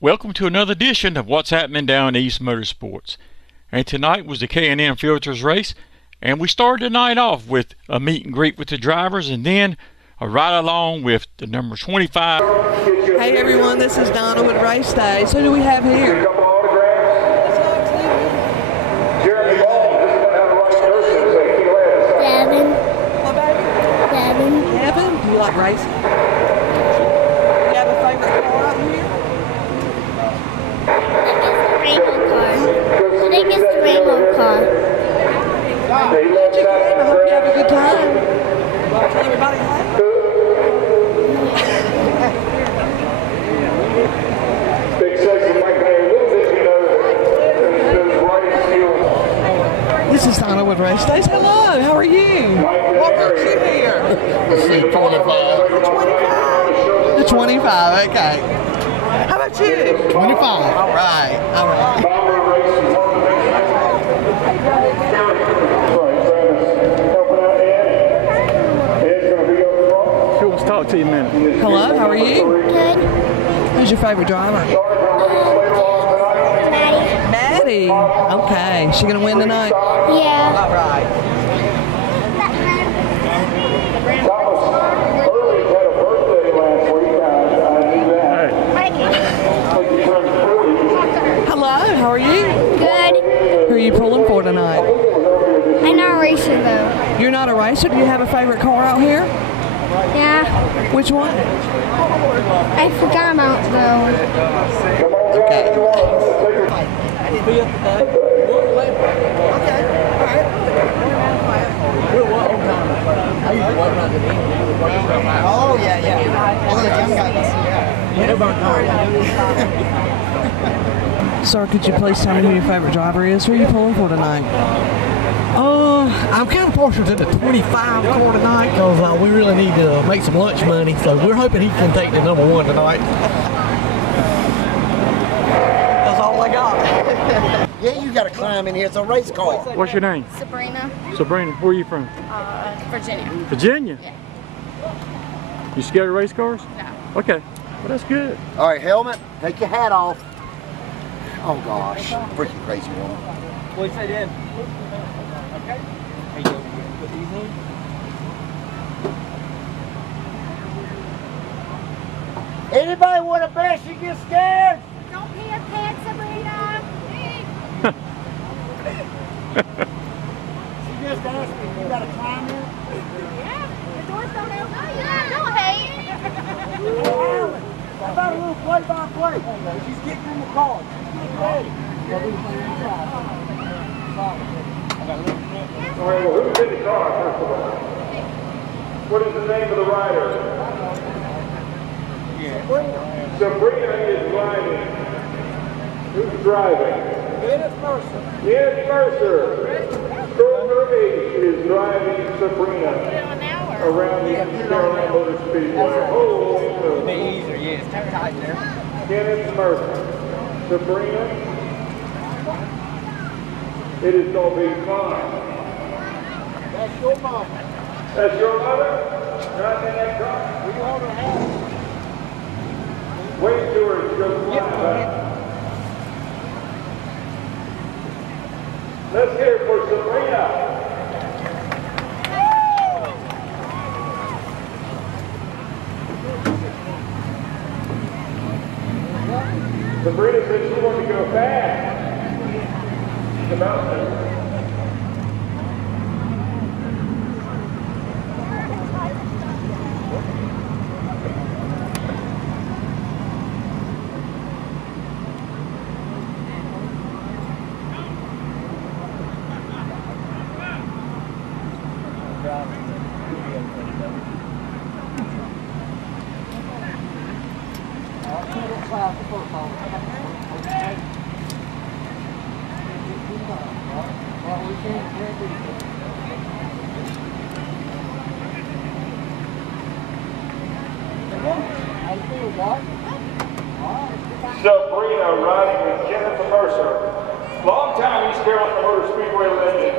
Welcome to another edition of What's Happening Down East Motorsports. And tonight was the K&N Filters race, and we started the night off with a meet and greet with the drivers, and then a ride along with the number 25. Hey everyone, this is Donna with Race Days. Who do we have here? Devin. What baby? Devin. Devin, do you like racing? You have a favorite car out here? I think it's the rainbow car. Glad you came. I hope you have a good time. Tell everybody hi. This is Donna with Race Days. Hello, how are you? What brought you here? Let's see, 25. The 25. The 25, okay. How about you? 25. All right, all right. She wants to talk to you a minute. Hello, how are you? Good. Who's your favorite driver? Maddie. Maddie. Okay, she gonna win tonight? Yeah. All right. Hello, how are you? Good. Who are you pulling for tonight? I'm not a racer though. You're not a racer? Do you have a favorite car out here? Yeah. Which one? I forgot about though. Okay. Oh, yeah, yeah. Sir, could you please tell me who your favorite driver is? Who are you pulling for tonight? I'm kind of partial to the 25 car tonight because we really need to make some lunch money. So we're hoping he can take the number one tonight. That's all I got. Yeah, you gotta climb in here. It's a race car. What's your name? Sabrina, Sabrina. Where are you from? Virginia. Virginia? Yeah. You scared of race cars? No. Okay. Well, that's good. All right, helmet. Take your hat off. Oh gosh, freaking crazy woman. What'd you say, Dan? Okay. Anybody want a bet she gets scared? Don't pee your pants, Sabrina. She just asked me if you gotta climb in. Yeah, the doors don't open. Oh, yeah, don't hate. Alan, how about a little play-by-play? She's getting in the car. She's getting ready. All right, well, who's in the car, first of all? What is the name of the rider? Sabrina is driving. Who's driving? Dennis Mercer. Dennis Mercer. Girl Burbidge is driving Sabrina around the Carolina Motor Speedway. Holy moly. easier, yeah, it's kind of tight there. Dennis Mercer. Sabrina. It is going to be fun. That's your mama. That's your mother? Driving that car? We hold her hand. Wait to her to go fly back. Let's hear it for Sabrina. Sabrina said she wanted to go fast. The mountain. Sabrina riding with Jennifer Mercer. Long time East Carolina Motor Speedway legend.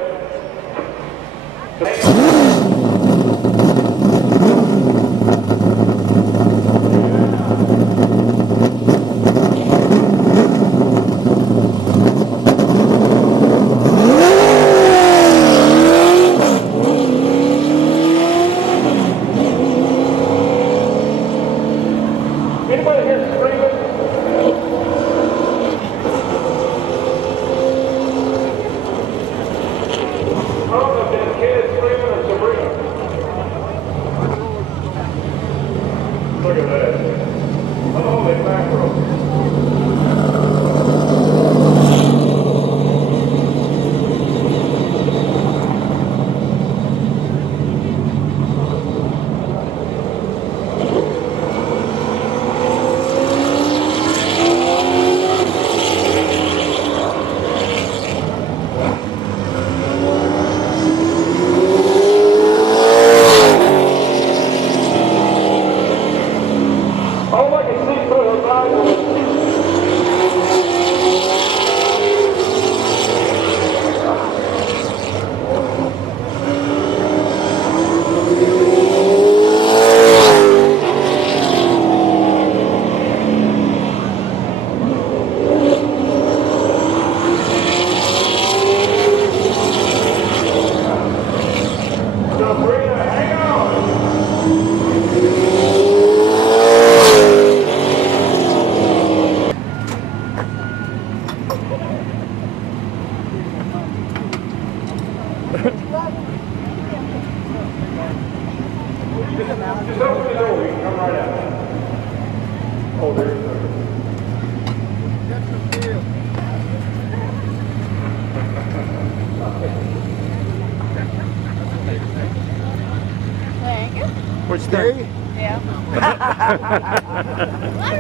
Mustang. Yeah.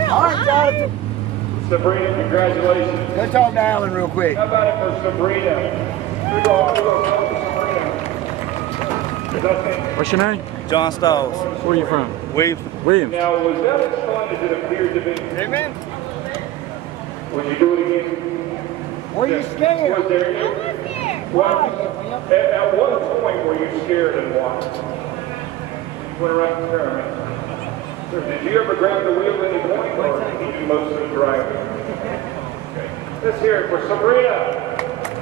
All right, Jonathan. Sabrina, congratulations. Go talk to Alan real quick. How about it for Sabrina? We're going to go for Sabrina. What's your name? John Stalls. Where are you from? Williamson. Williams. Now, was that as fun as it appeared to be? Amen. Would you do it again? Were you scared? Was there any? Well, at what point were you scared and why? Went around the turn. Did you ever grab the wheel at any point, or did you do most of the driving? Okay. Let's hear it for Sabrina.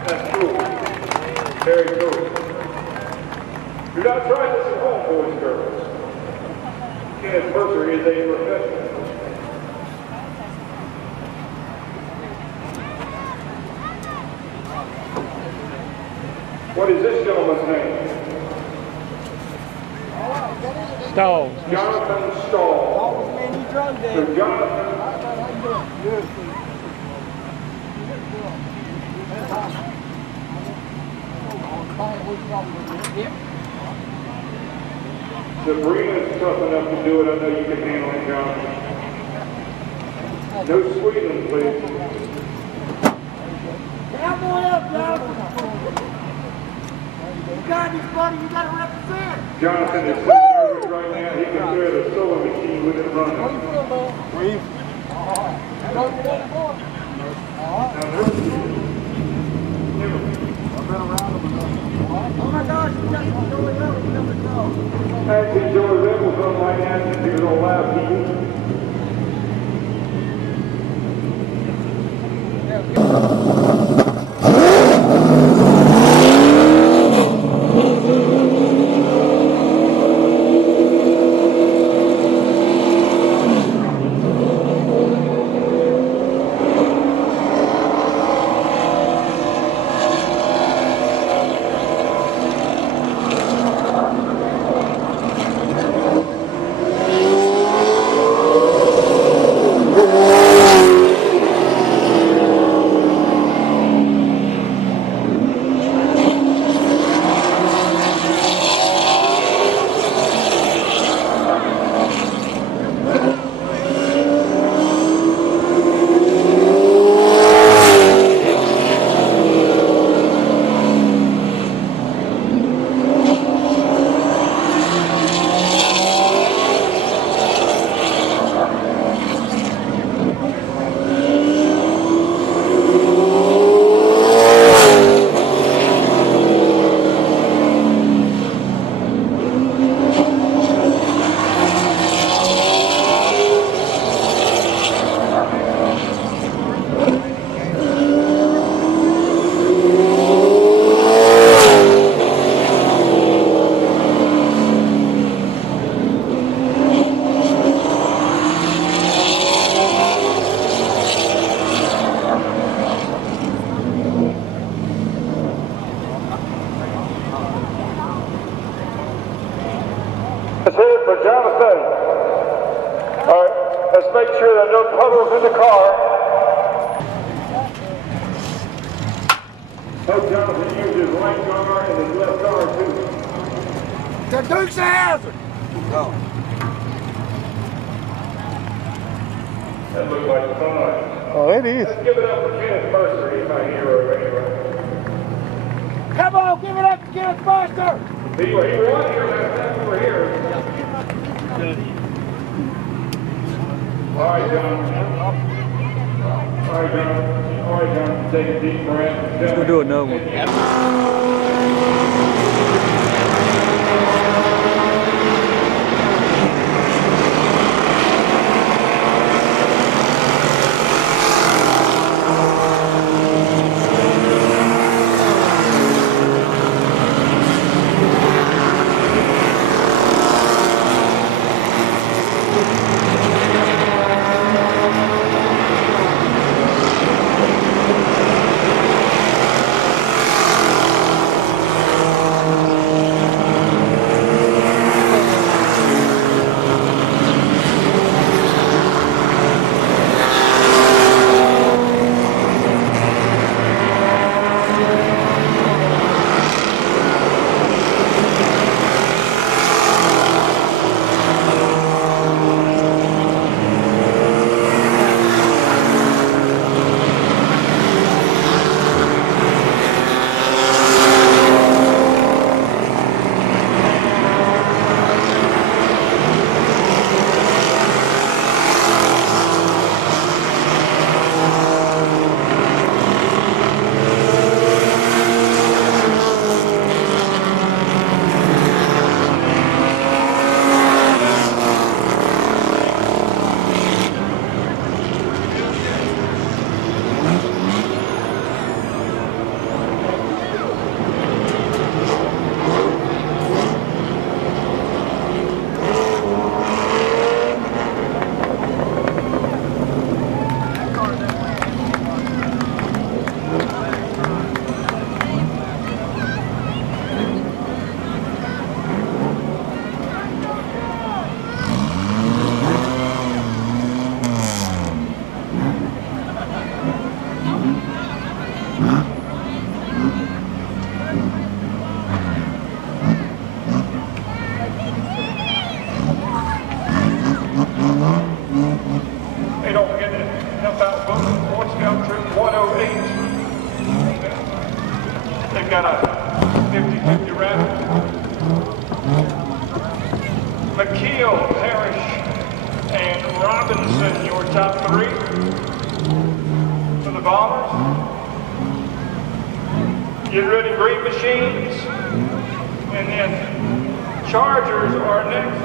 That's cool. Very cool. Do not try this at home, boys and girls. Kenneth Mercer is a professional. What is this gentleman's name? Stalls. Jonathan Stahl. Always man, you drunk So there. Jonathan, Good. Sabrina's tough enough to do it. I know you can handle it, Jonathan. No squealing, please. Cowboy up, Jonathan. You got this, buddy. You got to represent. Jonathan is so nervous right now, he can throw the sewing machine with it running. How you feel, man? Please. Don't get that boy. Oh my gosh, you got to go away. You never know. Actually, George, that was unlike acting because it'll allow people. Let's hit it for Jonathan. All right, let's make sure there are no puddles in the car. Hope Jonathan used his right car and his left car too. The Duke's a hazard. That looked like fun. Oh, it is. Let's give it up for Kenneth Mercer. He's my hero anyway. Come on, give it up to Kenneth Foster. He won here last time we were here. All right, John. All right, John. All right, John. Take a deep breath. Let's go do another one. Hey, don't forget to help out Boy Scout Troop 108. They've got a 50-50 raffle. McKeel, Parrish, and Robinson, your top three for the Bombers. Get ready, Green Machines. And then Chargers are next.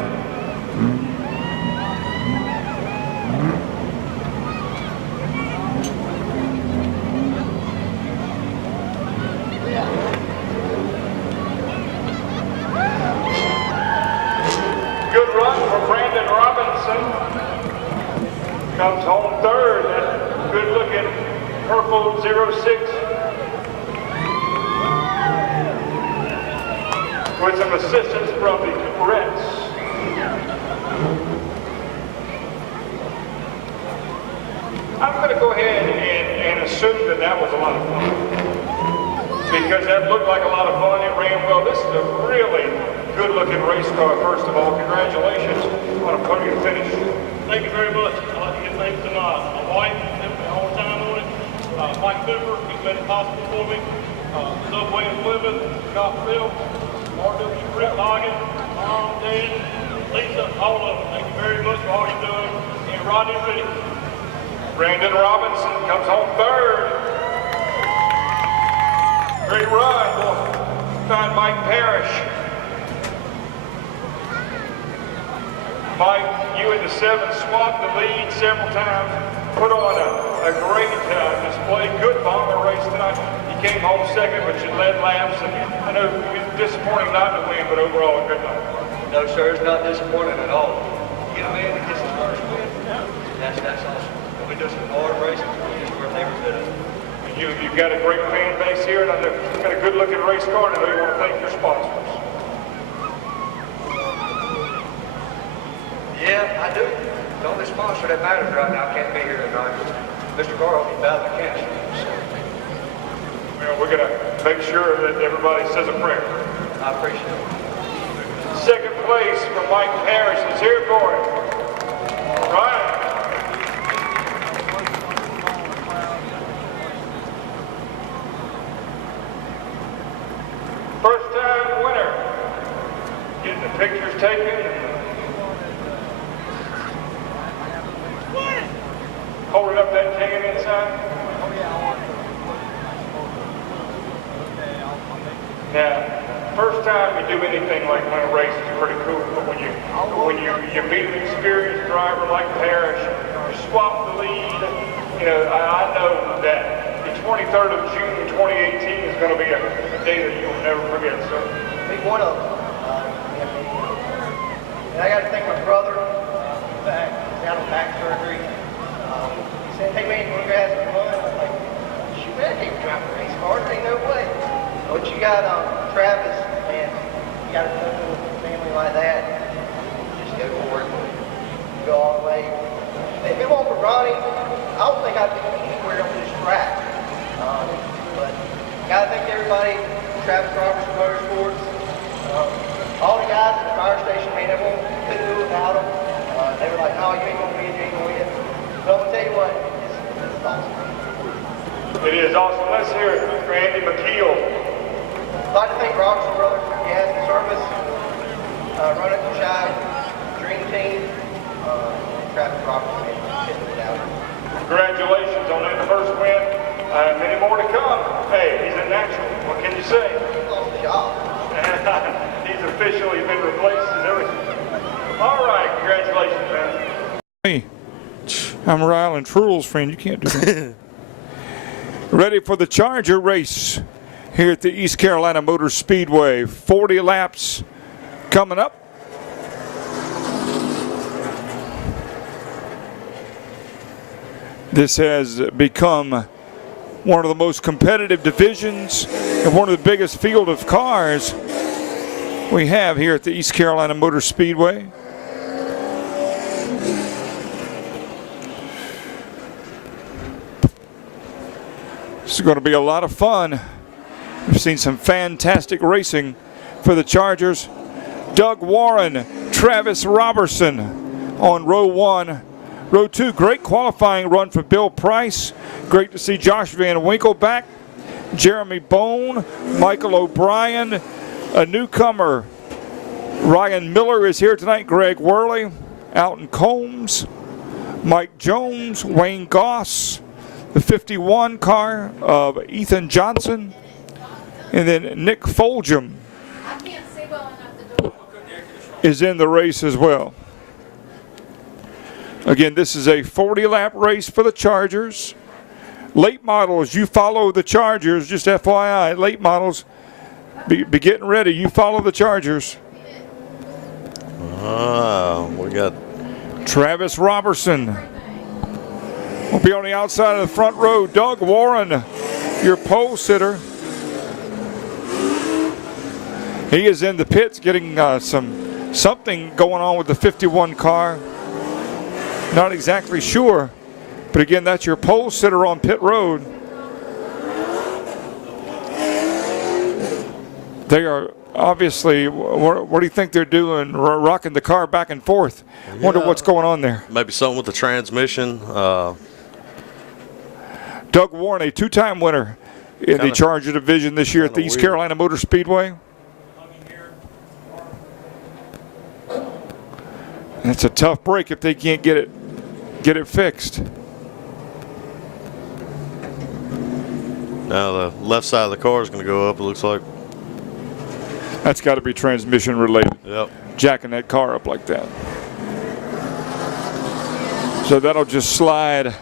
Good run for Brandon Robinson. Comes home third. That good-looking purple 06. With some assistance from the Reds. I'm going to go ahead and assume that that was a lot of fun. Because that looked like a lot of fun. It ran well. This is a really good-looking race car, first of all. Congratulations on a podium finish. Thank you very much. I'd like to give thanks to my wife, who spent all the time on it. Mike Cooper, he's made it possible for me. Subway in Plymouth, Scott Phillips, RW Brett Logan, Mom, Dad, Lisa, all of them. Thank you very much for all you're doing. And Rodney Riddick. Brandon Robinson comes home third. Great run. We'll find Mike Parrish. Mike, you and the 7 swapped the lead several times. Put on a great display. Good bomber race tonight. You came home second, but you led laps. And I know it was disappointing not to win, but overall a good night. No, sir, it's not disappointing at all. You get a man that gets his first win. That's awesome. And we do some hard racing. It's worth every bit of it. You've got a great fan base here, and I know you've got a good-looking race car, and I know you want to thank your sponsors. Yeah, I do. The only sponsor that matters right now can't be here tonight. Mr. Carl, he's battling cancer. Well, we're going to make sure that everybody says a prayer. I appreciate it. Second place for Mike Parrish. Let's hear it for him. Ryan. First time winner. Getting the pictures taken. Holding up that can inside. Now, first time you do anything like win a race is pretty cool, but when you meet an experienced driver like Parrish, you swap the lead. You know, I know that the 23rd of June 2018 is going to be a day that you'll never forget, sir. Big one of them. And I got to thank my brother. He's out on back surgery. He said, "Hey man, you want to go have some fun?" I was like, "Shoot, man, I can't drive a race car. There ain't no way." But you got Travis, and you got a little family like that. Just go for it. Go all the way. If it weren't for Ronnie, I don't think I'd be anywhere on this track. But gotta thank everybody. Travis Roberts from Motorsports. All the guys at the fire station, man, everyone couldn't do it without them. They were like, "No, you ain't gonna win, you ain't gonna win." But I'm gonna tell you what, it's awesome. It is awesome. Let's hear it for Andy McKeel. I'd like to thank Robertson Brothers for gas and service, Run Up the Shy, Dream Team, and Travis Robertson, getting it out. Congratulations on that first win. Many more to come. Hey, he's a natural. What can you say? He lost the job. He's officially been replaced as everything. All right, congratulations, man. Hey, I'm Ryle and Trule's friend. You can't do that. Ready for the Charger race here at the East Carolina Motor Speedway. 40 laps coming up. This has become one of the most competitive divisions and one of the biggest field of cars we have here at the East Carolina Motor Speedway. This is going to be a lot of fun. We've seen some fantastic racing for the Chargers. Doug Warren, Travis Robertson on row 1. Row 2, great qualifying run for Bill Price. Great to see Josh Van Winkle back. Jeremy Bone, Michael O'Brien, a newcomer. Ryan Miller is here tonight. Greg Worley, Alton Combs, Mike Jones, Wayne Goss, the 51 car of Ethan Johnson, and then Nick Foljam is in the race as well. Again, this is a 40-lap race for the Chargers. Late models, you follow the Chargers. Just FYI, late models, be getting ready. You follow the Chargers. We got Travis Robertson will be on the outside of the front row. Doug Warren, your pole sitter. He is in the pits getting something going on with the 51 car. Not exactly sure, but again, that's your pole sitter on pit road. They are obviously, what do you think they're doing? Rocking the car back and forth. Yeah. Wonder what's going on there. Maybe something with the transmission. Doug Warren, a two-time winner in the Charger division this year at the East Carolina Motor Speedway. It's a tough break if they can't get it fixed. Now the left side of the car is going to go up, it looks like. That's got to be transmission related. Yep. Jacking that car up like that. So that'll just slide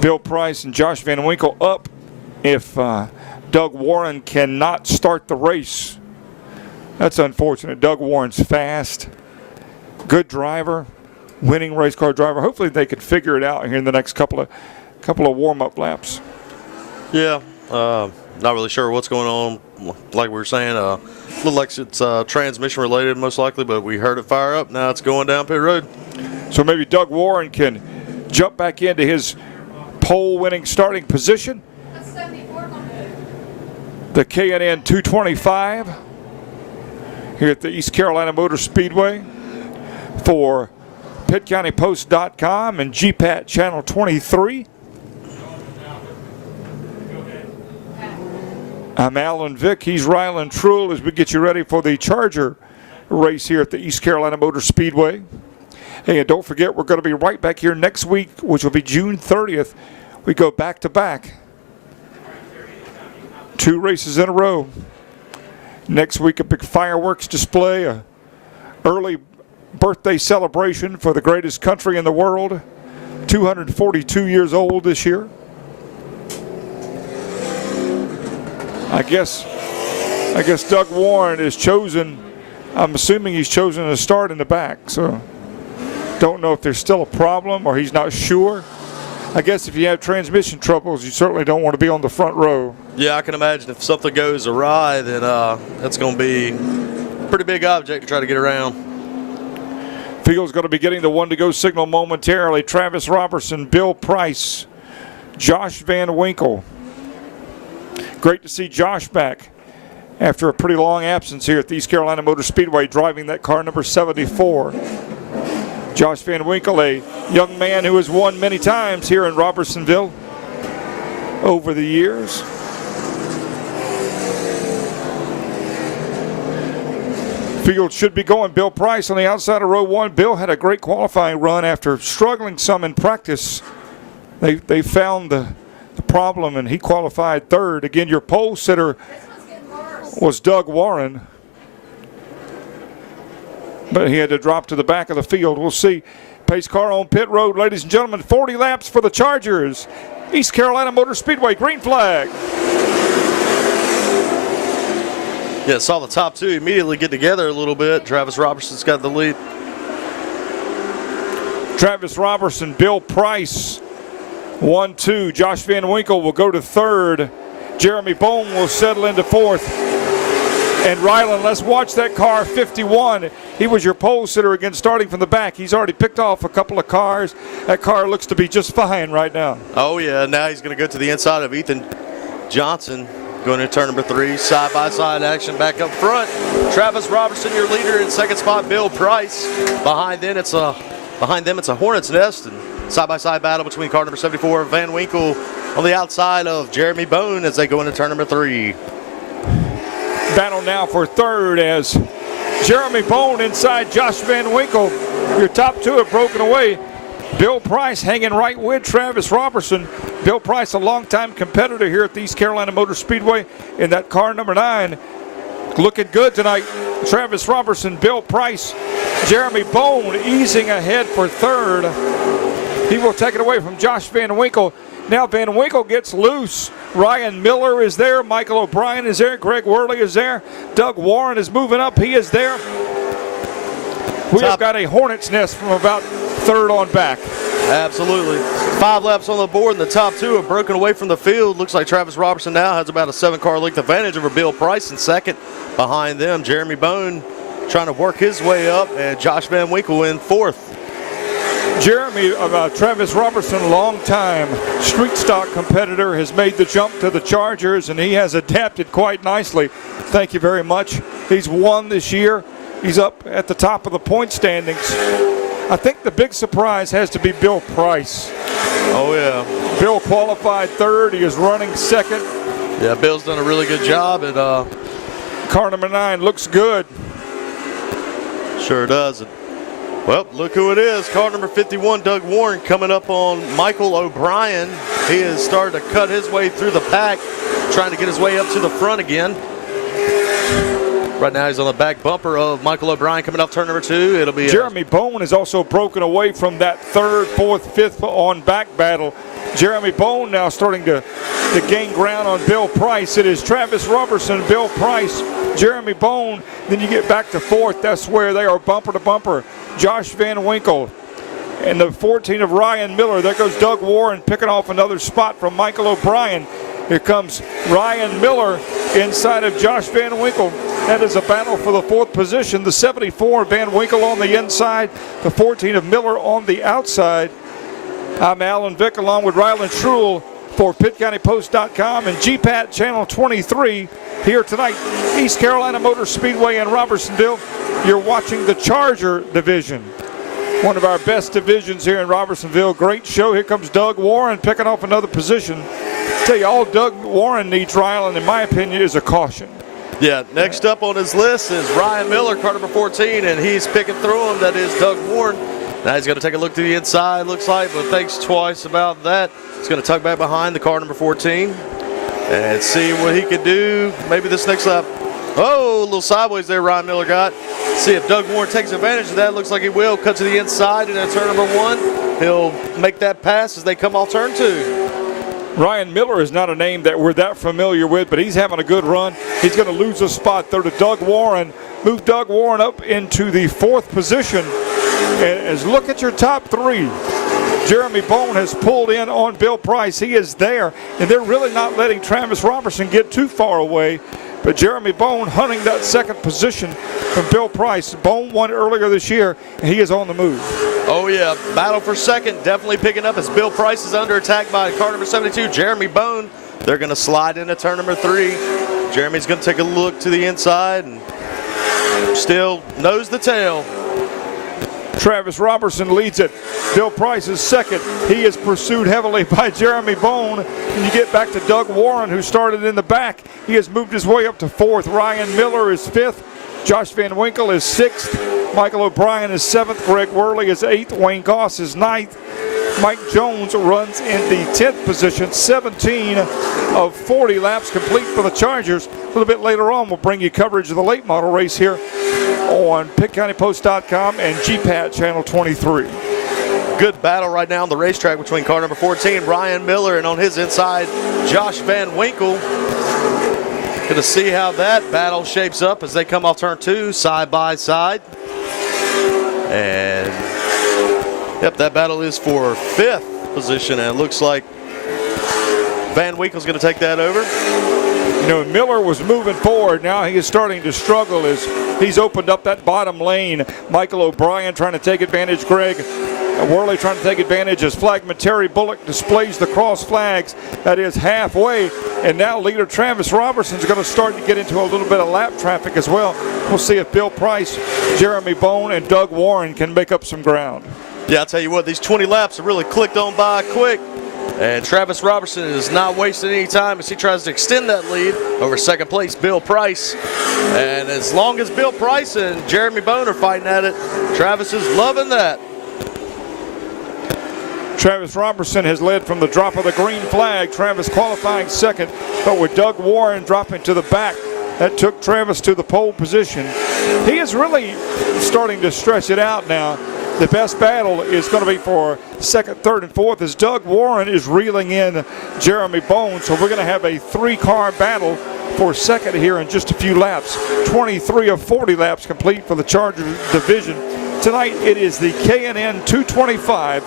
Bill Price and Josh Van Winkle up if Doug Warren cannot start the race. That's unfortunate. Doug Warren's fast, good driver, winning race car driver. Hopefully they could figure it out here in the next couple of warm-up laps. Yeah, not really sure what's going on. Like we were saying, looked like it's transmission related most likely, but we heard it fire up. Now it's going down pit road. So maybe Doug Warren can jump back into his pole-winning starting position. The K&N 225 here at the East Carolina Motor Speedway for PittCountyPost.com and GPAT Channel 23. I'm Alan Vick. He's Rylan Truell as we get you ready for the Charger race here at the East Carolina Motor Speedway. Hey, and don't forget, we're going to be right back here next week, which will be June 30th. We go back-to-back. 2 races in a row. Next week, a big fireworks display, a early birthday celebration for the greatest country in the world. 242 years old this year. I guess Doug Warren is chosen. I'm assuming he's chosen to start in the back. So don't know if there's still a problem or he's not sure. I guess if you have transmission troubles, you certainly don't want to be on the front row. Yeah, I can imagine if something goes awry, then that's going to be a pretty big object to try to get around. Field's going to be getting the 1-to-go signal momentarily. Travis Robertson, Bill Price, Josh Van Winkle. Great to see Josh back after a pretty long absence here at the East Carolina Motor Speedway, driving that car number 74. Josh Van Winkle, a young man who has won many times here in Robertsonville over the years. Field should be going. Bill Price on the outside of row 1. Bill had a great qualifying run after struggling some in practice. They found the problem and he qualified 3rd. Again, your pole sitter was Doug Warren, but he had to drop to the back of the field. We'll see. Pace car on pit road, ladies and gentlemen. 40 laps for the Chargers. East Carolina Motor Speedway, green flag. Yeah, saw the top 2 immediately get together a little bit. Travis Robertson's got the lead. Travis Robertson, Bill Price, 1-2. Josh Van Winkle will go to 3rd. Jeremy Bone will settle into 4th. And Ryland, let's watch that car 51. He was your pole sitter again, starting from the back. He's already picked off a couple of cars. That car looks to be just fine right now. Oh, yeah. Now he's going to go to the inside of Ethan Johnson, going to turn number 3. Side-by-side action back up front. Travis Robertson, your leader in second spot. Bill Price. Behind them, it's a Hornet's Nest. And side-by-side battle between car number 74, Van Winkle, on the outside of Jeremy Bone as they go into turn number 3. Battle now for third as Jeremy Bone inside Josh Van Winkle. Your top two have broken away. Bill Price hanging right with Travis Robertson. Bill Price, a longtime competitor here at the East Carolina Motor Speedway in that car number 9. Looking good tonight. Travis Robertson, Bill Price, Jeremy Bone easing ahead for third. He will take it away from Josh Van Winkle. Now Van Winkle gets loose. Ryan Miller is there. Michael O'Brien is there. Greg Worley is there. Doug Warren is moving up. He is there. We have got a Hornet's Nest from about third on back. Absolutely. 5 laps on the board, and the top 2 have broken away from the field. Looks like Travis Robertson now has about a 7-car length advantage over Bill Price in second. Behind them, Jeremy Bone trying to work his way up, and Josh Van Winkle in fourth. Travis Robertson, longtime street stock competitor, has made the jump to the Chargers, and he has adapted quite nicely. Thank you very much. He's won this year. He's up at the top of the point standings. I think the big surprise has to be Bill Price. Oh, yeah. Bill qualified third. He is running second. Yeah, Bill's done a really good job. And car number 9 looks good. Sure does. Well, look who it is. Car number 51, Doug Warren, coming up on Michael O'Brien. He has started to cut his way through the pack, trying to get his way up to the front again. Right now he's on the back bumper of Michael O'Brien coming off turn number 2. It'll be Jeremy Bone is also broken away from that third, fourth, fifth on back battle. Jeremy Bone now starting to gain ground on Bill Price. It is Travis Robertson, Bill Price, Jeremy Bone. Then you get back to fourth. That's where they are bumper to bumper. Josh Van Winkle and the 14 of Ryan Miller. There goes Doug Warren picking off another spot from Michael O'Brien. Here comes Ryan Miller inside of Josh Van Winkle. That is a battle for the fourth position. The 74 Van Winkle on the inside, the 14 of Miller on the outside. I'm Alan Vick along with Ryland Truhl for PittCountyPost.com and GPAT Channel 23 here tonight. East Carolina Motor Speedway in Robertsonville. You're watching the Charger division. One of our best divisions here in Robertsonville. Great show. Here comes Doug Warren picking off another position. Tell you, all Doug Warren needs, Ryland, in my opinion, is a caution. Yeah, next up on his list is Ryan Miller, car number 14, and he's picking through him. That is Doug Warren. Now he's going to take a look to the inside, looks like, but thinks twice about that. He's going to tuck back behind the car number 14 and see what he can do. Maybe this next lap. Oh, a little sideways there Ryan Miller got. See if Doug Warren takes advantage of that. Looks like he will. Cut to the inside, and at turn number 1, he'll make that pass as they come off turn 2. Ryan Miller is not a name that we're that familiar with, but he's having a good run. He's going to lose a spot there to Doug Warren. Move Doug Warren up into the fourth position. And as look at your top 3. Jeremy Bone has pulled in on Bill Price. He is there, and they're really not letting Travis Robertson get too far away. But Jeremy Bone hunting that second position from Bill Price. Bone won earlier this year, and he is on the move. Oh, yeah. Battle for second definitely picking up as Bill Price is under attack by car number 72, Jeremy Bone. They're going to slide into turn number 3. Jeremy's going to take a look to the inside and still knows the tail. Travis Robertson leads it. Bill Price is second. He is pursued heavily by Jeremy Bone. And you get back to Doug Warren, who started in the back. He has moved his way up to fourth. Ryan Miller is fifth. Josh Van Winkle is sixth. Michael O'Brien is seventh. Greg Worley is eighth. Wayne Goss is ninth. Mike Jones runs in the 10th position. 17 of 40 laps complete for the Chargers. A little bit later on, we'll bring you coverage of the late model race here on PittCountyPost.com and GPAT Channel 23. Good battle right now on the racetrack between car number 14, Ryan Miller, and on his inside, Josh Van Winkle. Going to see how that battle shapes up as they come off turn 2, side by side. And, yep, that battle is for 5th position, and it looks like Van Winkle's going to take that over. You know, Miller was moving forward. Now he is starting to struggle as he's opened up that bottom lane. Michael O'Brien trying to take advantage. Greg Worley trying to take advantage as flagman Terry Bullock displays the cross flags. That is halfway. And now leader Travis Robertson is going to start to get into a little bit of lap traffic as well. We'll see if Bill Price, Jeremy Bone, and Doug Warren can make up some ground. Yeah, I'll tell you what, these 20 laps have really clicked on by quick. And Travis Robertson is not wasting any time as he tries to extend that lead over second place, Bill Price. And as long as Bill Price and Jeremy Bone are fighting at it, Travis is loving that. Travis Robertson has led from the drop of the green flag. Travis qualifying second, but with Doug Warren dropping to the back, that took Travis to the pole position. He is really starting to stretch it out now. The best battle is going to be for second, third, and fourth as Doug Warren is reeling in Jeremy Bone. So we're going to have a three-car battle for second here in just a few laps. 23 of 40 laps complete for the Charger division. Tonight it is the K&N 225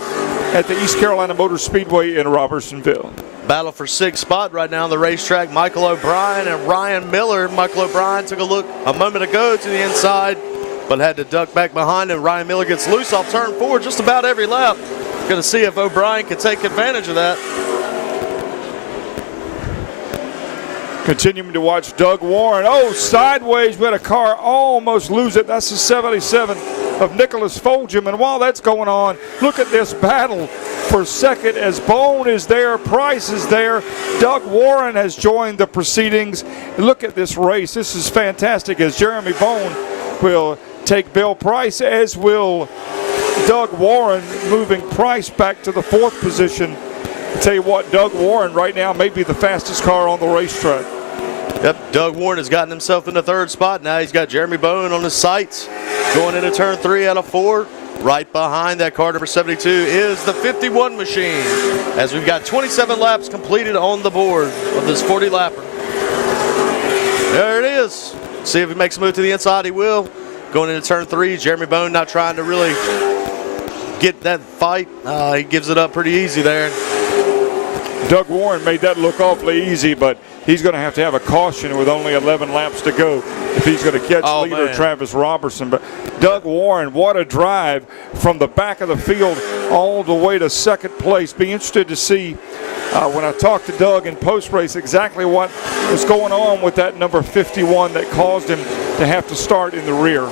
at the East Carolina Motor Speedway in Robertsonville. Battle for sixth spot right now on the racetrack. Michael O'Brien and Ryan Miller. Michael O'Brien took a look a moment ago to the inside, but had to duck back behind him. Ryan Miller gets loose off turn 4 just about every lap. Going to see if O'Brien can take advantage of that. Continuing to watch Doug Warren. Oh, sideways, we had a car almost lose it. That's the 77 of Nicholas Foljam. And while that's going on, look at this battle for second as Bone is there, Price is there. Doug Warren has joined the proceedings. Look at this race. This is fantastic as Jeremy Bone will take Bill Price, as will Doug Warren, moving Price back to the fourth position. I'll tell you what, Doug Warren right now may be the fastest car on the racetrack. Yep, Doug Warren has gotten himself in the third spot. Now he's got Jeremy Bone on his sights. Going into turn 3 out of 4. Right behind that car, number 72, is the 51 machine. As we've got 27 laps completed on the board of this 40-lapper. There it is. See if he makes a move to the inside. He will. Going into turn 3, Jeremy Bone not trying to really get that fight. He gives it up pretty easy there. Doug Warren made that look awfully easy, but he's going to have a caution with only 11 laps to go if he's going to catch leader Travis Robertson. But Doug Warren, what a drive from the back of the field all the way to second place. Be interested to see when I talk to Doug in post-race exactly what was going on with that number 51 that caused him to have to start in the rear.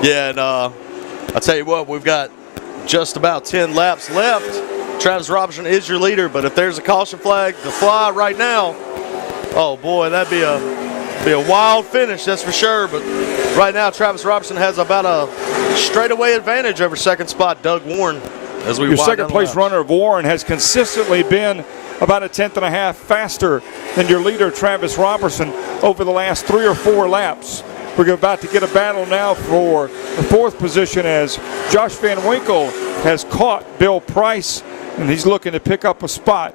Yeah, and I'll tell you what, we've got just about 10 laps left. Travis Robertson is your leader, but if there's a caution flag to fly right now, oh boy, that'd be a wild finish, that's for sure. But right now, Travis Robertson has about a straightaway advantage over second spot Doug Warren. As we your second place runner of Warren has consistently been about a tenth and a half faster than your leader Travis Robertson over the last 3 or 4 laps. We're about to get a battle now for the fourth position as Josh Van Winkle has caught Bill Price, and he's looking to pick up a spot.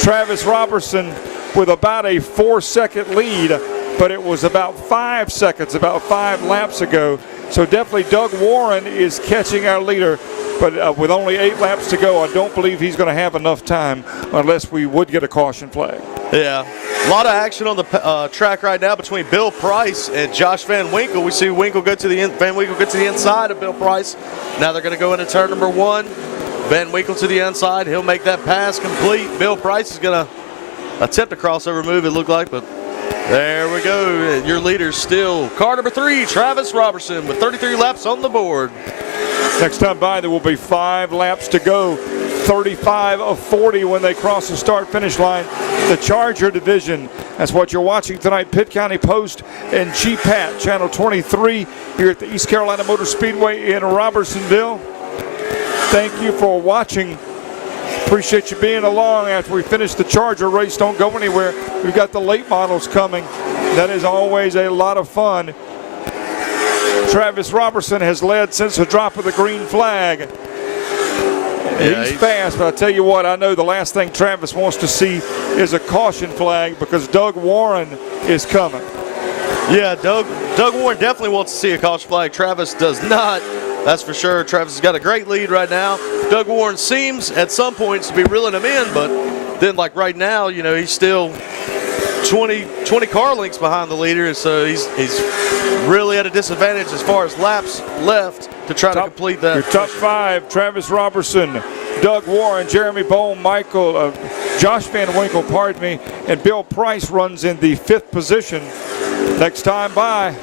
Travis Robertson with about a 4-second lead, but it was about 5 seconds, about 5 laps ago. So definitely Doug Warren is catching our leader, but with only 8 laps to go, I don't believe he's going to have enough time unless we would get a caution flag. Yeah, a lot of action on the track right now between Bill Price and Josh Van Winkle. We see Van Winkle go to the inside of Bill Price. Now they're going to go into turn number 1. Van Winkle to the inside. He'll make that pass complete. Bill Price is going to attempt a crossover move, it looked like, but there we go. Your leader still car number 3, Travis Robertson, with 33 laps on the board. Next time by, there will be 5 laps to go. 35 of 40 when they cross the start-finish line. The Charger division. That's what you're watching tonight. Pitt County Post and GPAT, Channel 23, here at the East Carolina Motor Speedway in Robertsonville. Thank you for watching. Appreciate you being along after we finish the Charger race. Don't go anywhere. We've got the late models coming. That is always a lot of fun. Travis Robertson has led since the drop of the green flag. Yeah, he's fast, but I tell you what, I know the last thing Travis wants to see is a caution flag because Doug Warren is coming. Yeah, Doug Warren definitely wants to see a caution flag. Travis does not. That's for sure. Travis has got a great lead right now. Doug Warren seems at some points to be reeling him in, but then like right now, you know, he's still 20 car lengths behind the leader, so he's really at a disadvantage as far as laps left to try to complete that. Your top 5, Travis Robertson, Doug Warren, Jeremy Bone, Josh Van Winkle, pardon me, and Bill Price runs in the 5th position. Next time by,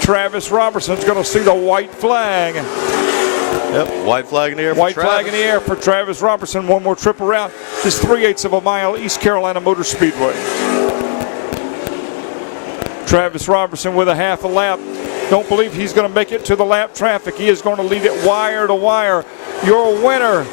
Travis Robertson's going to see the white flag. Yep, white flag in the air for White Travis. flag in the air for Travis Robertson. One more trip around this 3/8 of a mile East Carolina Motor Speedway. Travis Robertson with a half a lap. Don't believe he's going to make it to the lap traffic. He is going to lead it wire to wire. Your winner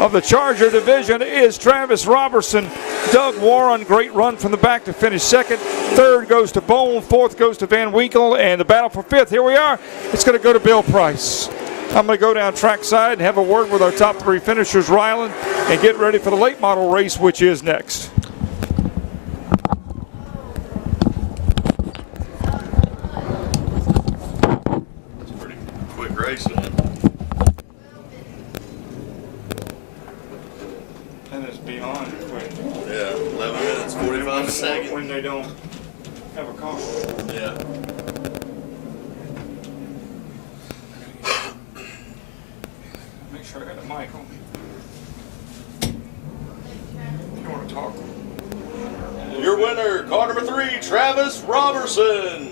of the Charger division is Travis Robertson. Doug Warren, great run from the back to finish 2nd. 3rd goes to Bone. 4th goes to Van Winkle. And the battle for 5th, here we are. It's going to go to Bill Price. I'm going to go down trackside and have a word with our top 3 finishers, Ryland, and get ready for the late model race, which is next. Quick race. And it's beyond quick. Yeah, 11 minutes, 45 seconds. When they don't have a car. Yeah. Make sure I got the mic on me. You want to talk? Your winner, car number 3, Travis Robertson.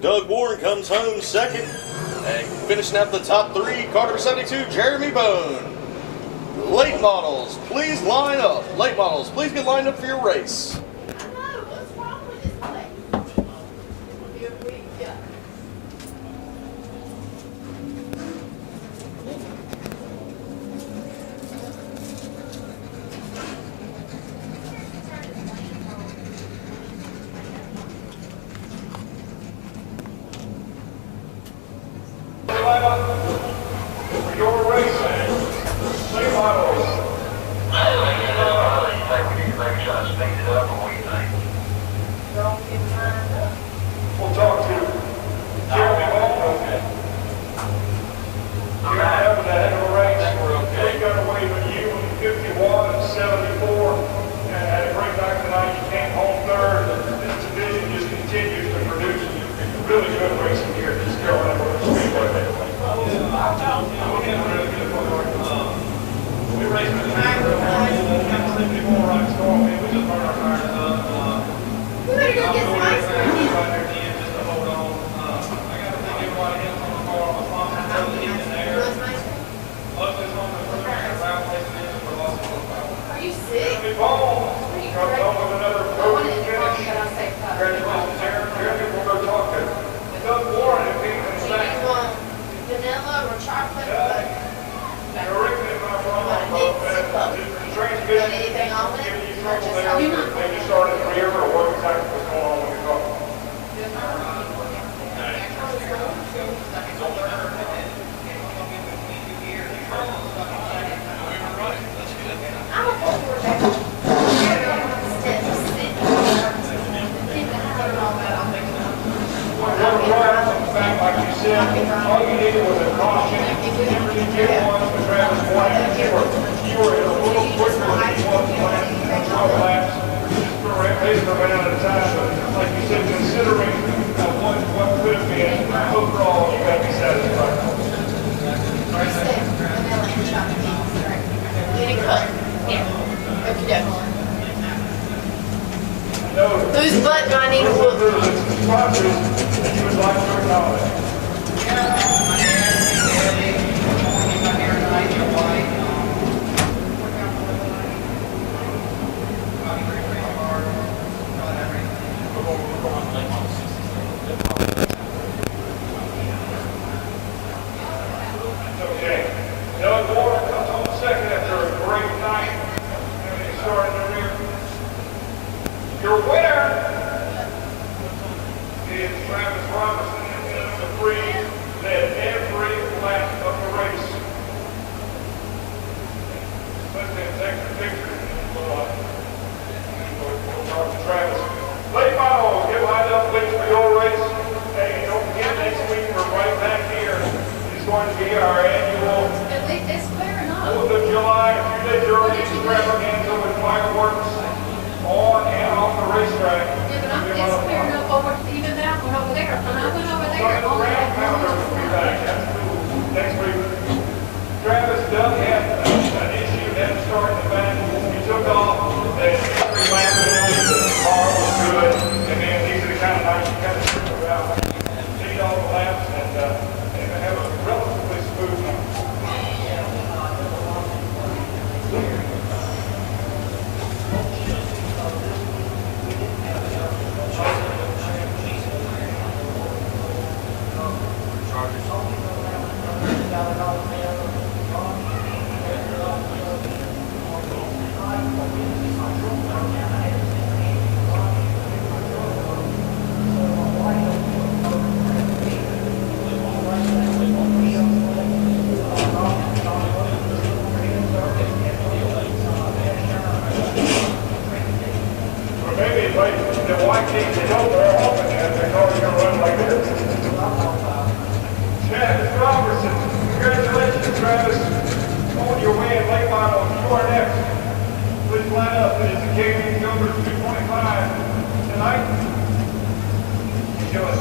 Doug Warren comes home 2nd. And finishing up the top 3, car number 72, Jeremy Bone. Late models, please line up. Late models, please get lined up for your race. Whose butt do I need to whoop? Okay. Doug Warren comes home 2nd after a great night. Everything started in the rear. Your winner is Travis Robertson in number 3, led every lap of the race. Let's take an extra picture. We'll talk to Travis. Late model, get lined up, please, for your race. Hey, don't forget, next week we're right back here. It's going to be our annual 4th of July, a few days early, extravaganza with fireworks on and off the race. then why can't you know more often if the car's going to run like this? Travis Robertson, congratulations, Travis. On your way in late model, you are next. Please line up. It is the K&N number 225 tonight. Enjoy.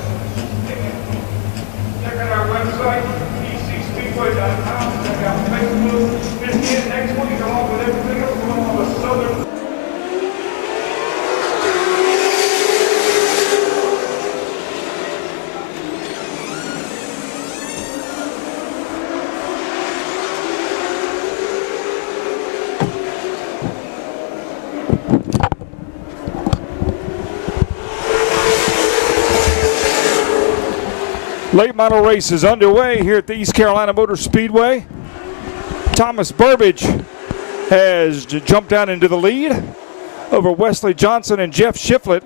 Check out our website, ecspeedway.com. Check out Facebook. We'll see you next week along with everything else going on with Southern. Late model race is underway here at the East Carolina Motor Speedway. Thomas Burbidge has jumped down into the lead over Wesley Johnson and Jeff Shiflett.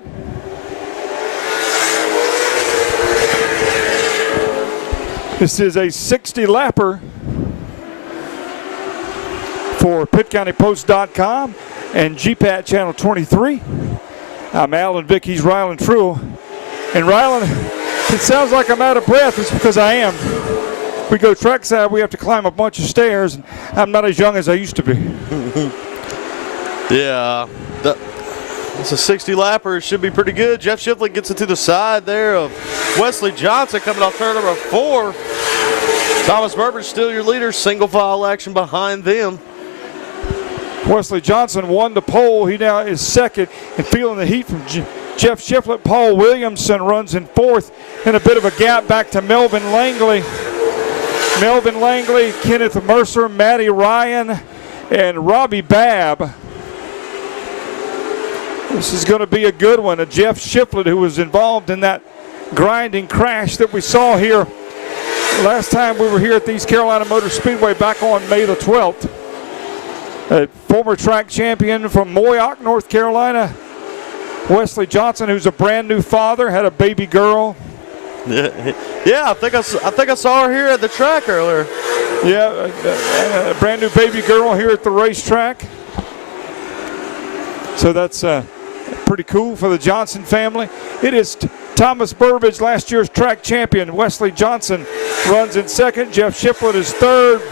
This is a 60-lapper for PittCountyPost.com and GPAT Channel 23. I'm Alan Vick, he's Rylan Truill. And Rylan, it sounds like I'm out of breath. It's because I am. We go trackside, we have to climb a bunch of stairs, and I'm not as young as I used to be. Yeah, it's a 60-lapper. It should be pretty good. Jeff Shiflett gets it to the side there of Wesley Johnson coming off turn number 4. Thomas Burbidge still your leader. Single file action behind them. Wesley Johnson won the pole. He now is second and feeling the heat from Jeff Shiflett. Paul Williamson runs in fourth, and a bit of a gap back to Melvin Langley. Melvin Langley, Kenneth Mercer, Matty Ryan, and Robbie Babb. This is going to be a good one. A Jeff Shiflett, who was involved in that grinding crash that we saw here last time we were here at the East Carolina Motor Speedway back on May the 12th. A former track champion from Moyock, North Carolina. Wesley Johnson, who's a brand new father, had a baby girl. Yeah, I think I saw her here at the track earlier. Yeah, a brand new baby girl here at the racetrack. So that's pretty cool for the Johnson family. It is Thomas Burbidge, last year's track champion. Wesley Johnson runs in second. Jeff Shiflett is third.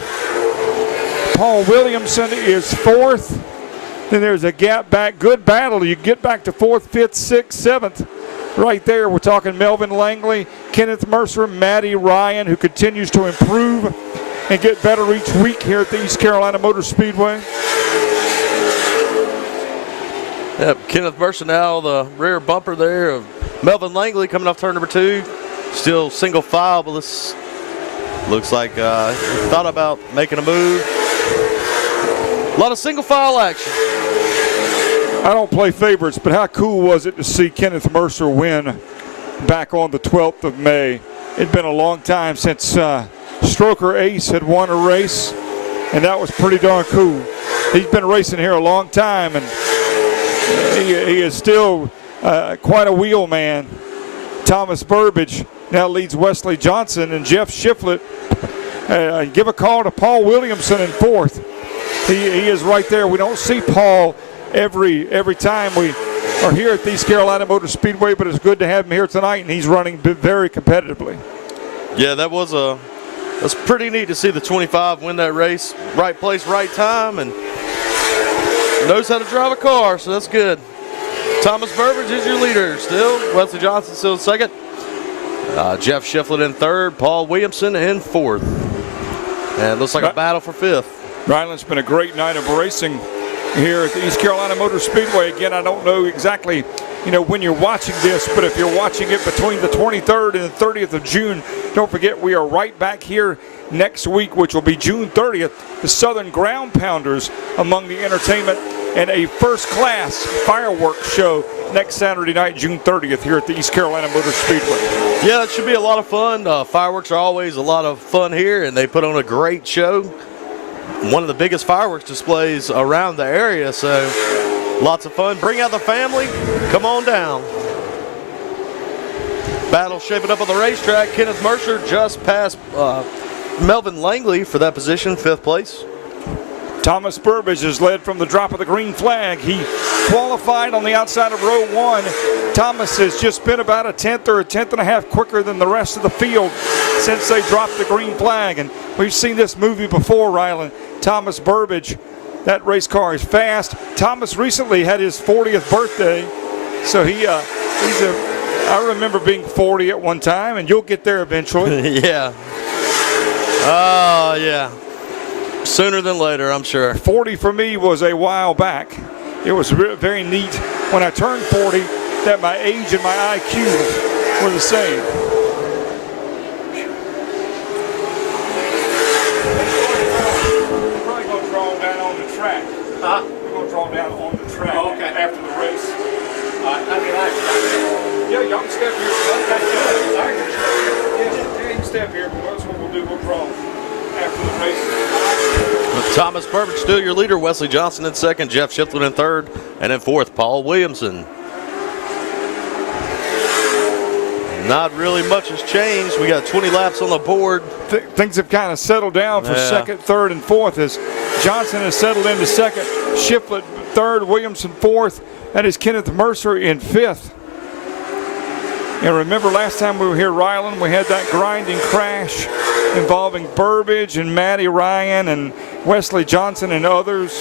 Paul Williamson is fourth. Then there's a gap back. Good battle. You get back to fourth, fifth, sixth, seventh. Right there, we're talking Melvin Langley, Kenneth Mercer, Matty Ryan, who continues to improve and get better each week here at the East Carolina Motor Speedway. Yep, Kenneth Mercer now the rear bumper there of Melvin Langley coming off turn number 2. Still single file, but this looks like he thought about making a move. A lot of single file action. I don't play favorites, but how cool was it to see Kenneth Mercer win back on the 12th of May? It'd been a long time since Stroker Ace had won a race, and that was pretty darn cool. He's been racing here a long time, and he is still quite a wheel man. Thomas Burbidge now leads Wesley Johnson, and Jeff Shiflett. Give a call to Paul Williamson in fourth. He is right there. We don't see Paul every time we are here at the East Carolina Motor Speedway, but it's good to have him here tonight, and he's running very competitively. Yeah, that's pretty neat to see the 25 win that race. Right place, right time, and knows how to drive a car, so that's good. Thomas Burbidge is your leader still. Wesley Johnson still in second. Jeff Shiflett in third. Paul Williamson in fourth. And it looks like a battle for fifth. Rylan, it's been a great night of racing here at the East Carolina Motor Speedway. Again, I don't know exactly, when you're watching this, but if you're watching it between the 23rd and the 30th of June, don't forget we are right back here next week, which will be June 30th. The Southern Ground Pounders among the entertainment and a first-class fireworks show next Saturday night, June 30th, here at the East Carolina Motor Speedway. Yeah, it should be a lot of fun. Fireworks are always a lot of fun here, and they put on a great show. One of the biggest fireworks displays around the area, so lots of fun. Bring out the family. Come on down. Battle shaping up on the racetrack. Kenneth Mercer just passed Melvin Langley for that position, 5th place. Thomas Burbidge has led from the drop of the green flag. He qualified on the outside of row 1. Thomas has just been about a tenth or a tenth and a half quicker than the rest of the field since they dropped the green flag. And we've seen this movie before, Rylan. Thomas Burbidge, that race car is fast. Thomas recently had his 40th birthday, so I remember being 40 at one time, and you'll get there eventually. Yeah. Oh, yeah. Sooner than later, I'm sure. 40 for me was a while back. It was very neat when I turned 40 that my age and my IQ were the same. We're probably going to draw down on the track. Huh? We're going to draw down on the track after the race. Yeah, y'all can step here. Yeah, you can step here, but that's what we'll do. We'll draw after the race. With Thomas Burbidge still your leader, Wesley Johnson in second, Jeff Shiflett in third, and in fourth, Paul Williamson. Not really much has changed. We got 20 laps on the board. Things have kind of settled down for second, third, and fourth as Johnson has settled into second, Shiflett third, Williamson fourth. That is Kenneth Mercer in fifth. And remember last time we were here, Ryland, we had that grinding crash involving Burbidge and Matty Ryan and Wesley Johnson and others.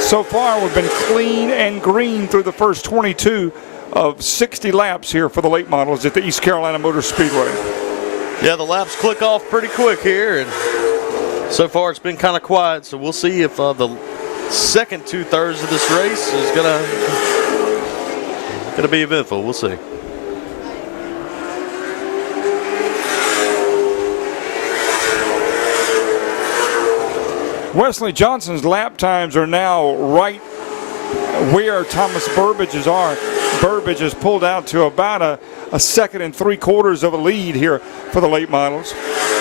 So far, we've been clean and green through the first 22 of 60 laps here for the late models at the East Carolina Motor Speedway. Yeah, the laps click off pretty quick here, and so far it's been kind of quiet, so we'll see if the second 2/3 of this race is gonna be eventful. We'll see. Wesley Johnson's lap times are now right where Thomas Burbidge's are. Burbidge has pulled out to about a second and 3/4 of a lead here for the late models.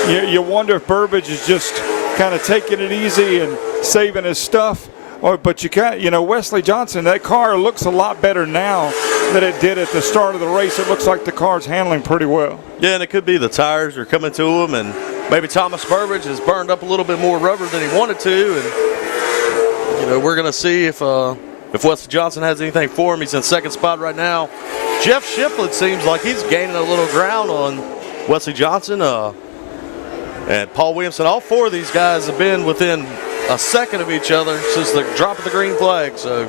You wonder if Burbidge is just kind of taking it easy and saving his stuff. But Wesley Johnson, that car looks a lot better now than it did at the start of the race. It looks like the car's handling pretty well. Yeah, and it could be the tires are coming to him, and maybe Thomas Burbidge has burned up a little bit more rubber than he wanted to, and we're going to see if Wesley Johnson has anything for him. He's in second spot right now. Jeff Shiflett seems like he's gaining a little ground on Wesley Johnson and Paul Williamson. All four of these guys have been within a second of each other since the drop of the green flag. So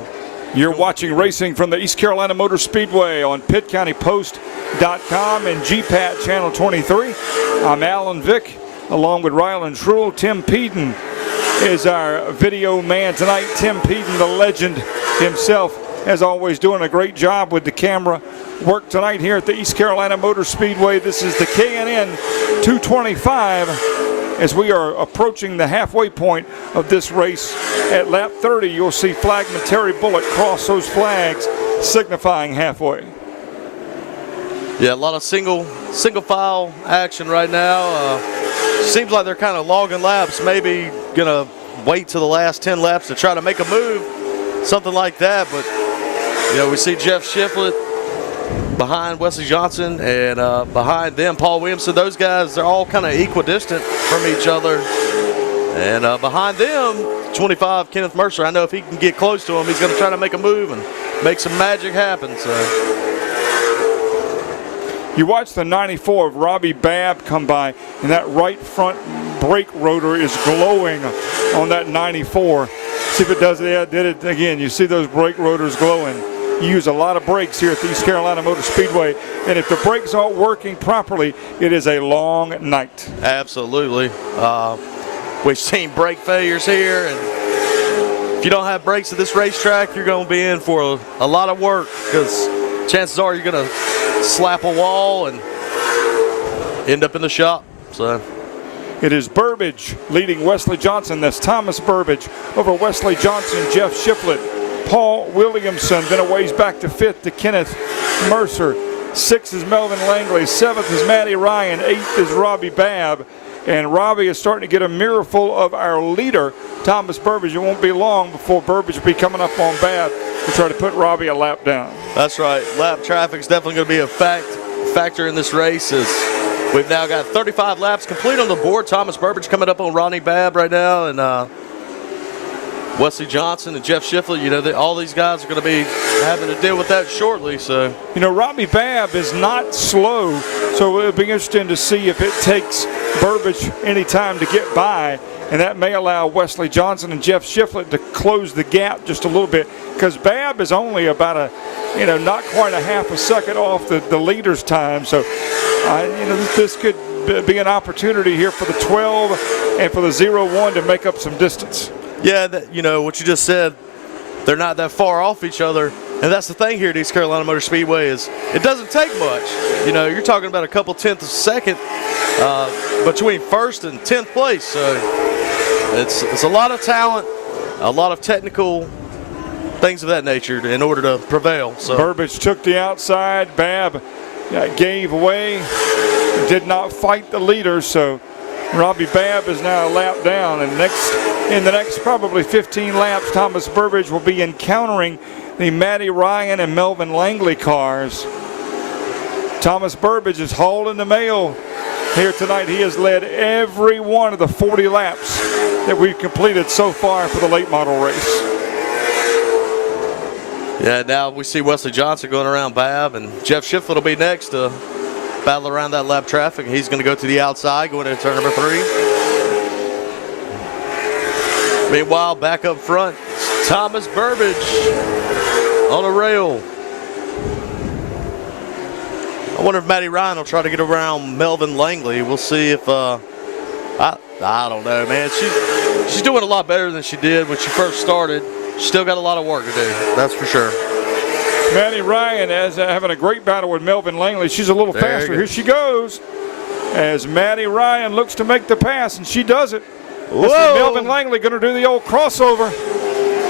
you're watching racing from the East Carolina Motor Speedway on PittCountyPost.com and GPAT Channel 23. I'm Alan Vick, along with Ryland Truell. Tim Peden is our video man tonight. Tim Peden, the legend himself, as always, doing a great job with the camera work tonight here at the East Carolina Motor Speedway. This is the K&N 225 as we are approaching the halfway point of this race. At lap 30, you'll see flagman Terry Bullock cross those flags, signifying halfway. Yeah, a lot of single file action right now. Seems like they're kind of logging laps, maybe gonna wait to the last 10 laps to try to make a move, something like that. But we see Jeff Shiflett behind Wesley Johnson, and behind them Paul Williamson. Those guys, they're all kind of equidistant from each other. And behind them, 25 Kenneth Mercer. I know if he can get close to him, he's going to try to make a move and make some magic happen. So you watch the 94 of Robbie Babb come by, and that right front brake rotor is glowing on that 94. See if it does it. Yeah, it did it again. You see those brake rotors glowing. You use a lot of brakes here at the East Carolina Motor Speedway, and if the brakes aren't working properly, it is a long night. Absolutely. We've seen brake failures here, and if you don't have brakes at this racetrack, you're going to be in for a lot of work, because chances are you're going to slap a wall and end up in the shop. So it is Burbidge leading Wesley Johnson. That's Thomas Burbidge over Wesley Johnson, Jeff Shiflett, Paul Williamson, then a ways back to fifth to Kenneth Mercer. Sixth is Melvin Langley. Seventh is Matty Ryan. Eighth is Robbie Babb. And Robbie is starting to get a mirrorful of our leader, Thomas Burbidge. It won't be long before Burbidge will be coming up on Babb to try to put Robbie a lap down. That's right. Lap traffic is definitely going to be a factor in this race. As we've now got 35 laps complete on the board. Thomas Burbidge coming up on Ronnie Babb right now. And Wesley Johnson and Jeff Shiflett, you know, all these guys are going to be having to deal with that shortly. So, you know, Robbie Babb is not slow, so it'll be interesting to see if it takes Burbidge any time to get by, and that may allow Wesley Johnson and Jeff Shiflett to close the gap just a little bit, because Babb is only about not quite a half a second off the leader's time. So, this could be an opportunity here for the 12 and for the 0-1 to make up some distance. Yeah, what you just said, they're not that far off each other. And that's the thing here at East Carolina Motor Speedway is it doesn't take much. You know, you're talking about a couple tenths of a second between first and 10th place. So it's a lot of talent, a lot of technical things of that nature in order to prevail. So Burbidge took the outside. Babb gave way, did not fight the leader. So Robbie Babb is now a lap down, and in the next probably 15 laps, Thomas Burbidge will be encountering the Matty Ryan and Melvin Langley cars. Thomas Burbidge is hauling the mail here tonight. He has led every one of the 40 laps that we've completed so far for the late model race. Yeah, now we see Wesley Johnson going around Babb, and Jeff Shiflett will be next to battle around that lap traffic. He's going to go to the outside, going into turn number 3. Meanwhile, back up front, Thomas Burbidge on a rail. I wonder if Matty Ryan will try to get around Melvin Langley. We'll see if I don't know, man. She's doing a lot better than she did when she first started. She's still got a lot of work to do, that's for sure. Matty Ryan is having a great battle with Melvin Langley. She's a little faster. Here she goes as Matty Ryan looks to make the pass, and she does it. Melvin Langley going to do the old crossover.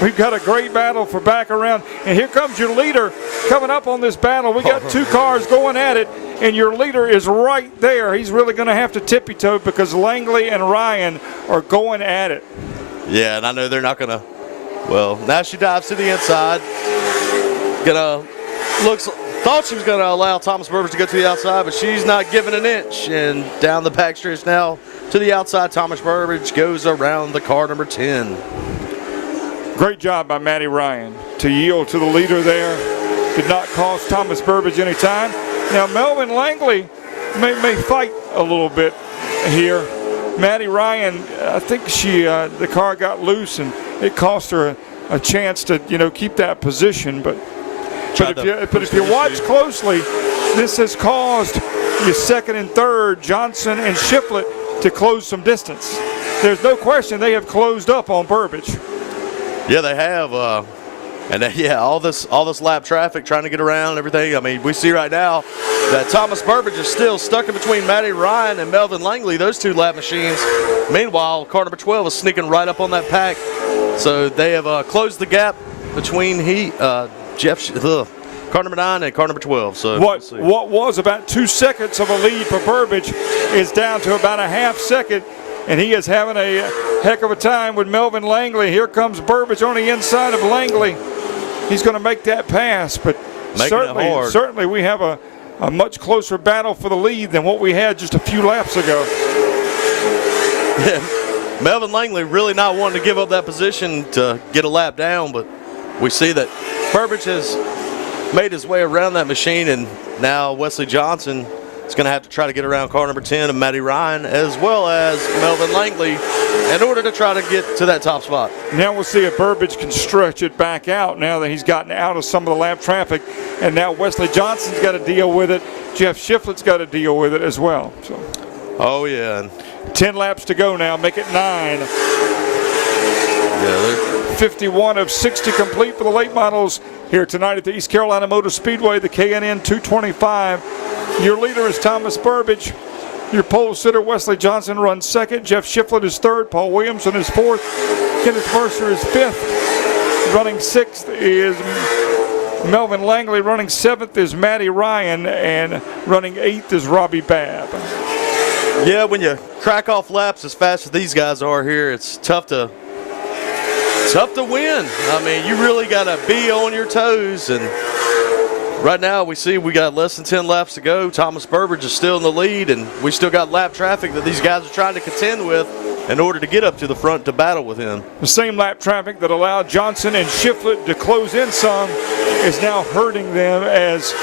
We've got a great battle for back around, and here comes your leader coming up on this battle. We got two cars going at it, and your leader is right there. He's really going to have to tippy-toe because Langley and Ryan are going at it. Yeah, and I know they're not going to. Well, now she dives to the inside. Thought she was going to allow Thomas Burbidge to go to the outside, but she's not giving an inch. And down the backstretch now to the outside, Thomas Burbidge goes around the car number 10. Great job by Matty Ryan to yield to the leader there. Did not cost Thomas Burbidge any time. Now Melvin Langley may fight a little bit here. Matty Ryan, I think the car got loose and it cost her a chance to keep that position, but if you watch closely, this has caused your second and third, Johnson and Shiflett, to close some distance. There's no question they have closed up on Burbidge. Yeah, they have. All this lap traffic trying to get around and everything. I mean, we see right now that Thomas Burbidge is still stuck in between Matty Ryan and Melvin Langley, those two lap machines. Meanwhile, car number 12 is sneaking right up on that pack. So they have closed the gap between car number 9 and car number 12. So what was about 2 seconds of a lead for Burbidge is down to about a half second, and he is having a heck of a time with Melvin Langley. Here comes Burbidge on the inside of Langley. He's going to make that pass, but certainly we have a much closer battle for the lead than what we had just a few laps ago. Yeah, Melvin Langley really not wanting to give up that position to get a lap down, but we see that Burbidge has made his way around that machine, and now Wesley Johnson is going to have to try to get around car number 10 of Matty Ryan as well as Melvin Langley in order to try to get to that top spot. Now we'll see if Burbidge can stretch it back out now that he's gotten out of some of the lap traffic, and now Wesley Johnson's got to deal with it. Jeff Shiflett's got to deal with it as well. So. Oh, yeah. 10 laps to go now, make it 9. Yeah, 51 of 60 complete for the late models here tonight at the East Carolina Motor Speedway, the K&N 225. Your leader is Thomas Burbidge. Your pole sitter, Wesley Johnson, runs second. Jeff Shiflett is third. Paul Williamson is fourth. Kenneth Mercer is fifth. Running sixth is Melvin Langley. Running seventh is Matty Ryan. And running eighth is Robbie Babb. Yeah, when you crack off laps as fast as these guys are here, it's tough to win. I mean, you really got to be on your toes. And right now we see we got less than 10 laps to go. Thomas Burbidge is still in the lead, and we still got lap traffic that these guys are trying to contend with. in order to get up to the front to battle with him. The same lap traffic that allowed Johnson and Shiflett to close in some is now hurting them, as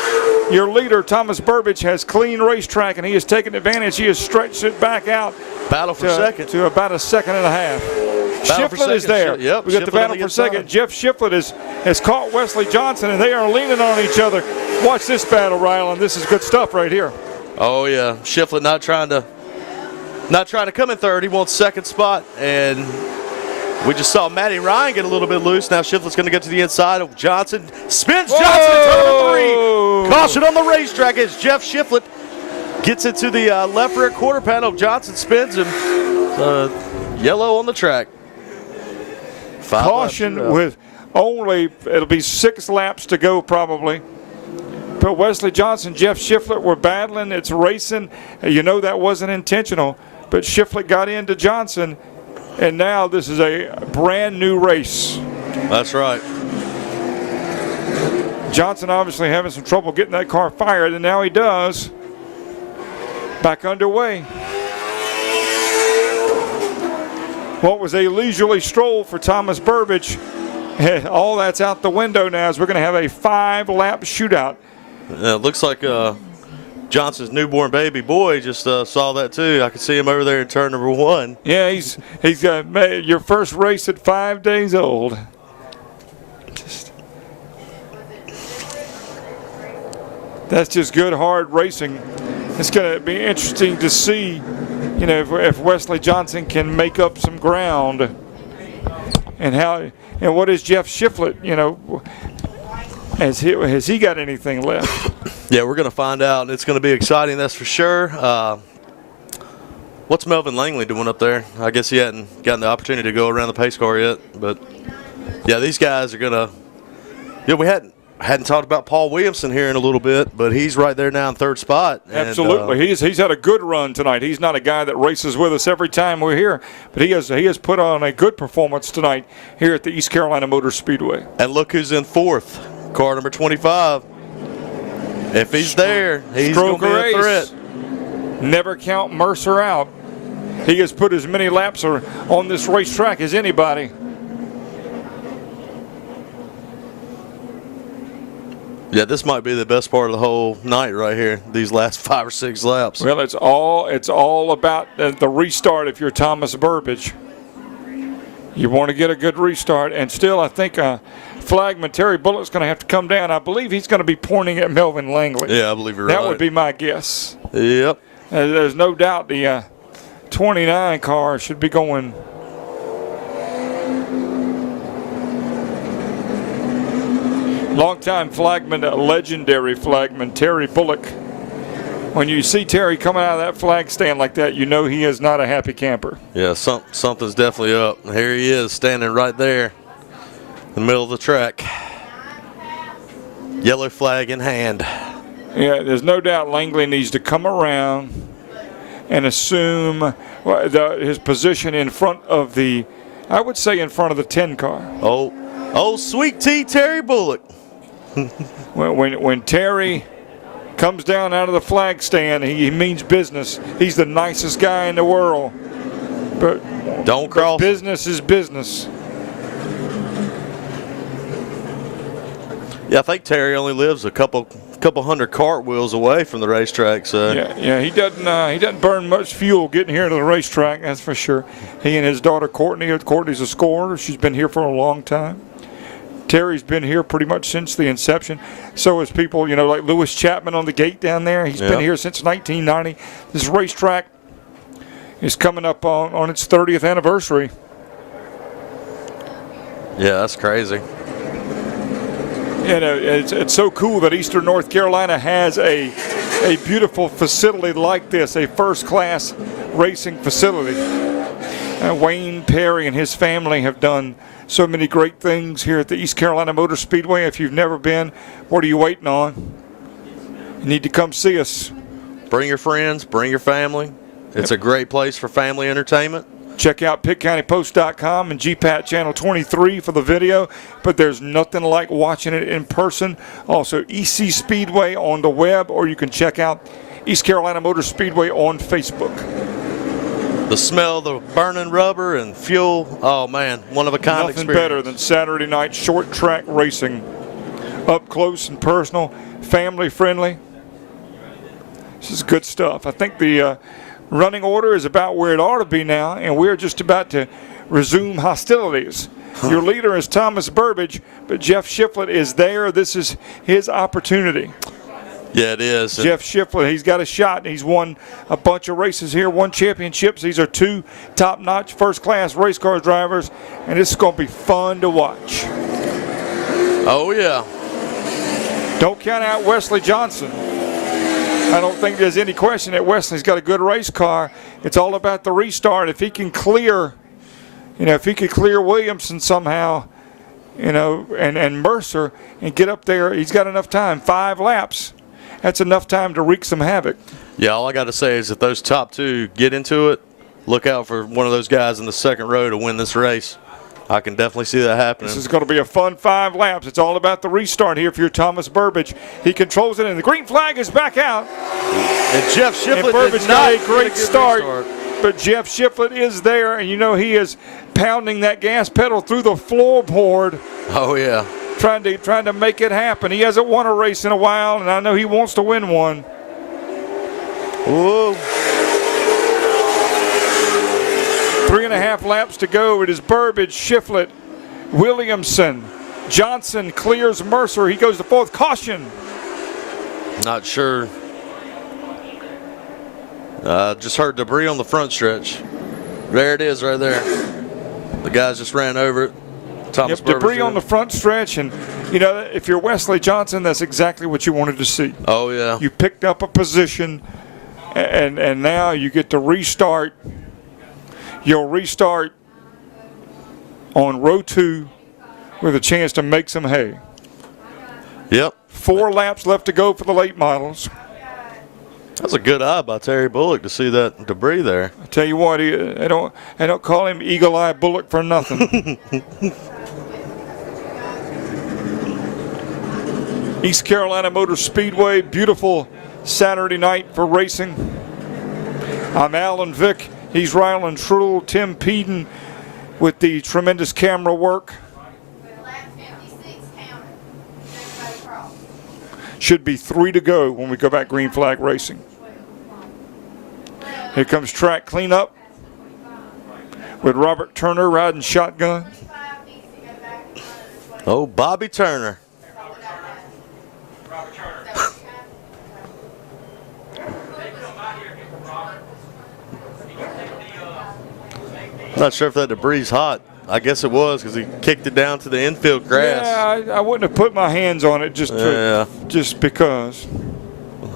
your leader, Thomas Burbidge, has clean racetrack, and he has taken advantage. He has stretched it back out. Battle for second. To about a second and a half. Shiflett is there. Yep, We got the battle for second. Jeff Shiflett has caught Wesley Johnson, and they are leaning on each other. Watch this battle, Rylan. This is good stuff right here. Oh yeah, Shiflett not trying to come in third. He wants second spot, and we just saw Matty Ryan get a little bit loose. Now Shiflett's going to get to the inside of Johnson. Spins Johnson in turn number 3. Caution on the racetrack as Jeff Shiflett gets into the left rear quarter panel. Johnson spins him. Yellow on the track. Caution with only, it'll be 6 laps to go probably. But Wesley Johnson, Jeff Shiflett were battling. It's racing. You know that wasn't intentional, but Shiflett got into Johnson, and now this is a brand new race. That's right. Johnson obviously having some trouble getting that car fired, and now he does. Back underway. What was a leisurely stroll for Thomas Burbidge, all that's out the window now, as we're going to have a 5-lap shootout. It looks like Johnson's newborn baby boy just saw that too. I could see him over there in turn number 1. Yeah, he's got your first race at 5 days old. That's just good, hard racing. It's going to be interesting to see, you know, if Wesley Johnson can make up some ground, and what is Jeff Shiflett, you know. Has he got anything left? Yeah, we're going to find out. It's going to be exciting, that's for sure. What's Melvin Langley doing up there? I guess he hadn't gotten the opportunity to go around the pace car yet. But, yeah, these guys are going to – we hadn't talked about Paul Williamson here in a little bit, but he's right there now in third spot. Absolutely. And, he's had a good run tonight. He's not a guy that races with us every time we're here, but he has put on a good performance tonight here at the East Carolina Motor Speedway. And look who's in fourth. Car number 25. If he's there, he's going to be a threat. Never count Mercer out. He has put as many laps on this racetrack as anybody. Yeah, this might be the best part of the whole night right here, these last 5 or 6 laps. Well, it's all about the restart if you're Thomas Burbidge. You want to get a good restart, and still I think flagman Terry Bullock's going to have to come down. I believe he's going to be pointing at Melvin Langley. Yeah, I believe you're right. That would be my guess. Yep. There's no doubt the 29 car should be going. Longtime flagman, legendary flagman Terry Bullock. When you see Terry coming out of that flag stand like that, you know he is not a happy camper. Yeah, something's definitely up. Here he is standing right there in the middle of the track. Yellow flag in hand. Yeah, there's no doubt Langley needs to come around and assume his position in front of the, I would say in front of the 10 car. Oh, sweet tea Terry Bullock. when Terry comes down out of the flag stand, he means business. He's the nicest guy in the world. But don't cross. Business is business. Yeah, I think Terry only lives a couple hundred cartwheels away from the racetrack. So yeah, he doesn't burn much fuel getting here to the racetrack. That's for sure. He and his daughter Courtney's a scorer. She's been here for a long time. Terry's been here pretty much since the inception. So is people, you know, like Lewis Chapman on the gate down there. He's been here since 1990. This racetrack is coming up on its 30th anniversary. Yeah, that's crazy. You know, it's so cool that Eastern North Carolina has a beautiful facility like this, a first-class racing facility. Wayne Perry and his family have done so many great things here at the East Carolina Motor Speedway. If you've never been, what are you waiting on? You need to come see us. Bring your friends, bring your family. It's a great place for family entertainment. Check out PittCountyPost.com and GPAT Channel 23 for the video, but there's nothing like watching it in person. Also, EC Speedway on the web, or you can check out East Carolina Motor Speedway on Facebook. The smell of the burning rubber and fuel. Oh, man, one of a kind Nothing experience. better than Saturday night short track racing. Up close and personal, family friendly. This is good stuff. I think the running order is about where it ought to be now, and we're just about to resume hostilities. Your leader is Thomas Burbidge, but Jeff Shiflett is there. This is his opportunity. Yeah, it is. Jeff Shiflett, he's got a shot. He's won a bunch of races here, won championships. These are two top-notch first-class race car drivers, and this is going to be fun to watch. Oh, yeah. Don't count out Wesley Johnson. I don't think there's any question that Wesley's got a good race car. It's all about the restart. If he can clear, if he could clear Williamson somehow, and Mercer and get up there, he's got enough time. 5 laps. That's enough time to wreak some havoc. Yeah, all I got to say is if those top two get into it, look out for one of those guys in the second row to win this race. I can definitely see that happening. This is going to be a fun 5 laps. It's all about the restart here for your Thomas Burbidge. He controls it, and the green flag is back out. And Jeff Shiflett and Burbidge did not got a great start, restart. but Jeff Shiflett is there, and he is pounding that gas pedal through the floorboard. Oh, yeah. Trying to make it happen. He hasn't won a race in a while, and I know he wants to win one. Whoa. 3.5 laps to go. It is Burbidge, Shiflett, Williamson. Johnson clears Mercer. He goes to 4th. Caution. Not sure. Just heard debris on the front stretch. There it is right there. The guys just ran over it. Thomas Yep, debris on the front stretch, and if you're Wesley Johnson, that's exactly what you wanted to see. Oh, yeah. You picked up a position, and now you get to restart. You'll restart on row 2 with a chance to make some hay. Yep. 4 laps left to go for the late models. That's a good eye by Terry Bullock to see that debris there. I tell you what, I don't call him Eagle Eye Bullock for nothing. East Carolina Motor Speedway, beautiful Saturday night for racing. I'm Alan Vick. He's Rylan Trull, Tim Peden with the tremendous camera work. Should be 3 to go when we go back green flag racing. Here comes track cleanup with Robert Turner riding shotgun. Oh, Bobby Turner. Not sure if that debris is hot. I guess it was because he kicked it down to the infield grass. Yeah, I wouldn't have put my hands on it just because.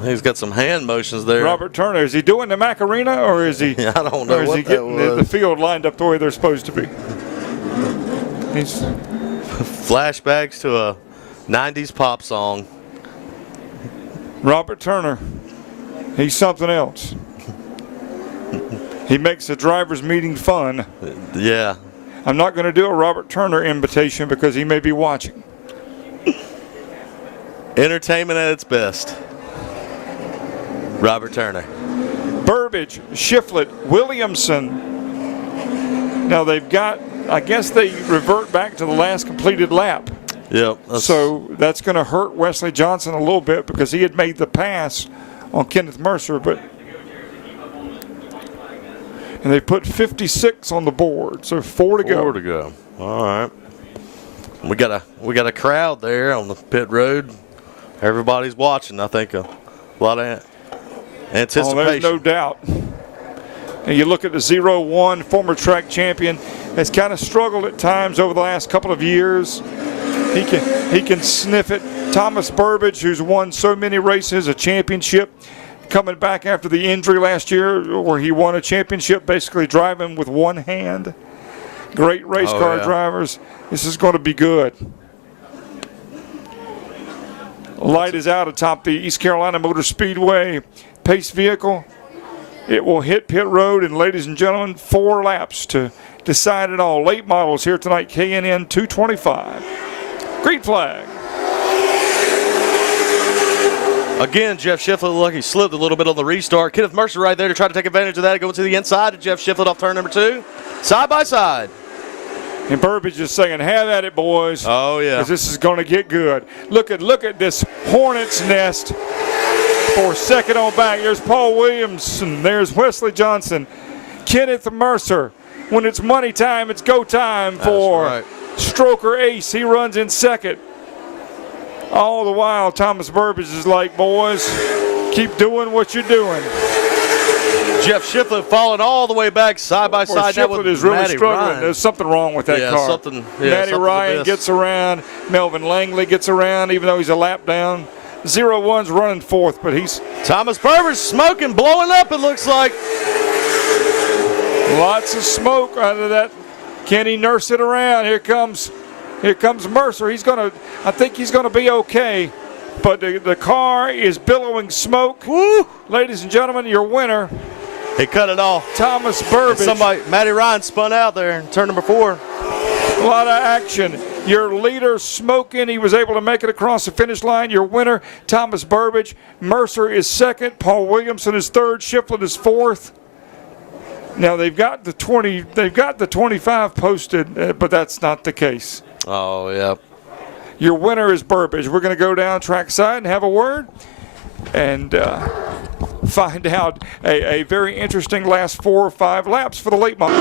He's got some hand motions there. Robert Turner, is he doing the Macarena, or is he? I don't know. Or is he getting the field lined up the way they're supposed to be? He's flashbacks to a '90s pop song. Robert Turner, he's something else. He makes the drivers' meeting fun. Yeah. I'm not going to do a Robert Turner invitation because he may be watching. Entertainment at its best. Robert Turner. Burbidge, Shiflett, Williamson. Now they've got, I guess they revert back to the last completed lap. Yep. So that's going to hurt Wesley Johnson a little bit because he had made the pass on Kenneth Mercer, and they put 56 on the board, so 4 to go. 4 to go. All right. We got a crowd there on the pit road. Everybody's watching. I think a lot of anticipation. Oh, there's no doubt. And you look at the 0-1 former track champion has kind of struggled at times over the last couple of years. He can sniff it. Thomas Burbidge, who's won so many races, a championship, coming back after the injury last year where he won a championship basically driving with one hand. Great race car drivers. This is going to be good. Light is out atop the East Carolina Motor Speedway pace vehicle. It will hit pit road, and ladies and gentlemen, 4 laps to decide it all. Late models here tonight, K&N 225. Green flag. Again, Jeff Shiflett looked like he slipped a little bit on the restart. Kenneth Mercer right there to try to take advantage of that. Going to the inside to Jeff Shiflett off turn number 2. Side by side. And Burbidge is saying, have at it, boys. Oh, yeah. Because this is going to get good. Look at this hornet's nest for second on back. There's Paul Williamson. There's Wesley Johnson. Kenneth Mercer. When it's money time, it's go time for Stroker Ace. He runs in second. All the while, Thomas Burbidge is like, boys, keep doing what you're doing. Jeff Shiflett falling all the way back side by side. Shiflett is really Matty struggling. Ryan. There's something wrong with that car. Matty Ryan gets around. Melvin Langley gets around, even though he's a lap down. 0-1's running fourth, but he's... Thomas Burbidge smoking, blowing up, it looks like. Lots of smoke out of that. Can he nurse it around? Here comes Mercer. I think he's gonna be okay. But the car is billowing smoke. Woo! Ladies and gentlemen, your winner. He cut it off. Thomas Burbidge. Matty Ryan spun out there in turn number 4. A lot of action. Your leader smoking. He was able to make it across the finish line. Your winner, Thomas Burbidge. Mercer is second. Paul Williamson is third. Shiflett is fourth. Now they've got the 20. They've got the 25 posted, but that's not the case. Oh yeah. Your winner is Burbidge. We're going to go down trackside and have a word and find out a very interesting last 4 or 5 laps for the late model.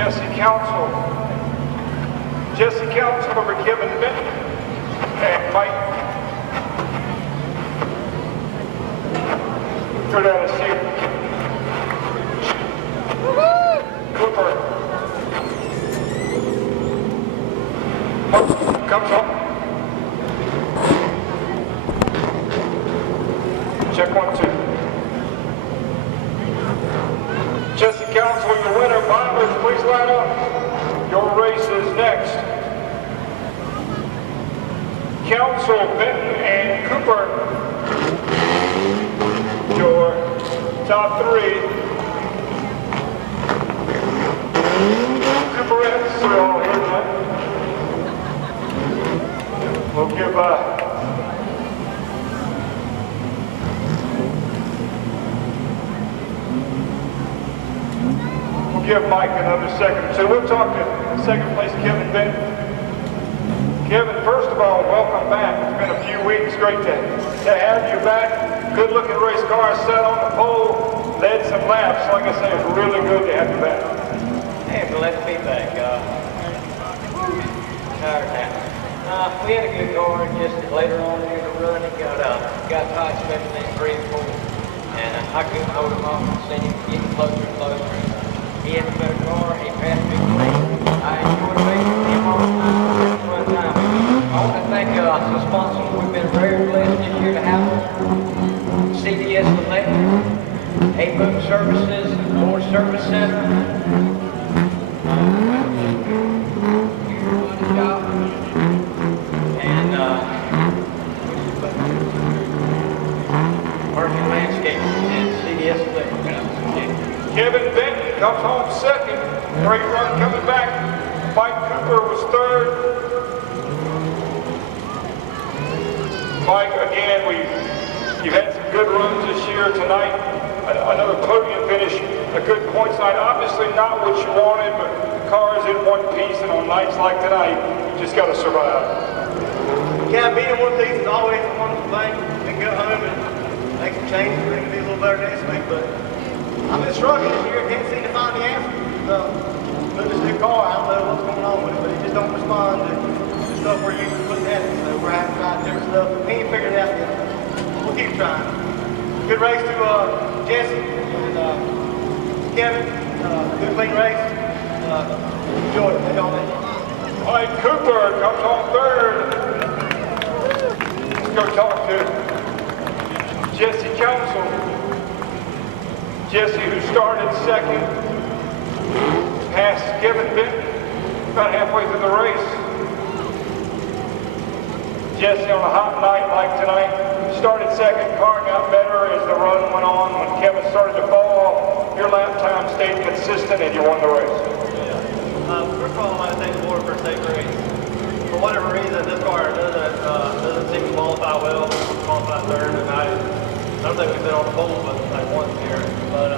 Jesse Council. Jesse Council over Kevin Benton and Mike. Go down and see. Cooper. Comes up. Check 1, 2. Jesse Council, your winner. Binders, please line up. Your race is next. Council, Benton, and Cooper. Your top 3. Cooperettes are all here tonight. We'll give give Mike another second. So we'll talk to second place Kevin Benton. Kevin, first of all, welcome back. It's been a few weeks. Great to have you back. Good looking race car sat on the pole, led some laps. Like I say, it's really good to have you back. Hey, glad to be back. Tired now. We had a good car, just later on in the run it got tight, especially in 3 and 4. And I couldn't hold him off and see him getting closer and closer. He had a better car, he passed me quick. I enjoyed racing him all the time. Fun time. I want to thank some sponsors we've been very blessed this year to have. CDS Electric, A-Book Services, Moore Service Center, and Murphy Landscape and CDS Electric. Kevin Benton comes home second. Great run coming back. Mike Cooper was third. Mike, again, you've had some good runs this year tonight. Another podium finish, a good points night. Obviously not what you wanted, but the car is in one piece, and on nights like tonight, you just got to survive. Yeah, being in one piece is always a wonderful thing. We can go home and make some changes. We're going to be a little better next week, but I've been struggling this year. I can't seem to find the answer. With this new car, I don't know what's going on with it, but it just don't respond to the stuff we're used to putting at it. So we're having to try different stuff. We ain't figured it out yet. We'll keep trying. Good race to Jesse and Kevin. Good clean race. Enjoy it. Mike Cooper comes on third. Let's go talk to Jesse Council. Jesse, who started second, passed Kevin Benton about halfway through the race. Jesse, on a hot night like tonight, started second, car got better as the run went on. When Kevin started to fall, your lap time stayed consistent and you won the race. Yeah. First of all, I want to thank the board for a safe race. For whatever reason, this car doesn't seem to qualify well. Qualify third, and I don't think we've been on the pole but like once here. But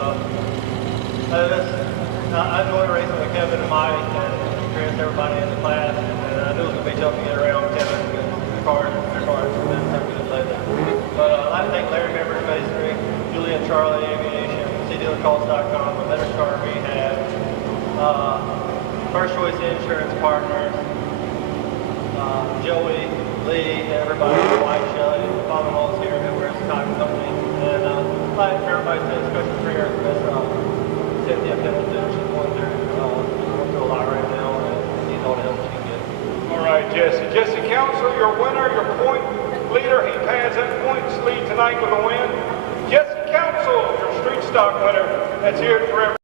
I enjoy racing with Kevin and Mike and Chris, everybody in the class. And I knew it was going to be tough to get around Kevin because their cars have been so good lately. But I'd like to thank Larry Members Masonry, Julia and Charlie Aviation, CDealerCalls.com, the better car we have, First Choice Insurance Partners, Joey, Lee, everybody, White Shelley, Bob and Halls here, who wears the cotton company. And I'd like for everybody to say a special prayer for Miss Cynthia Pendleton. She's going through a lot right now and needs all the help she can get. All right, Jesse. Jesse Council, your winner, your point leader. He pads that points lead tonight with a win. Jesse Council, your street stock winner. Let's hear it for everybody.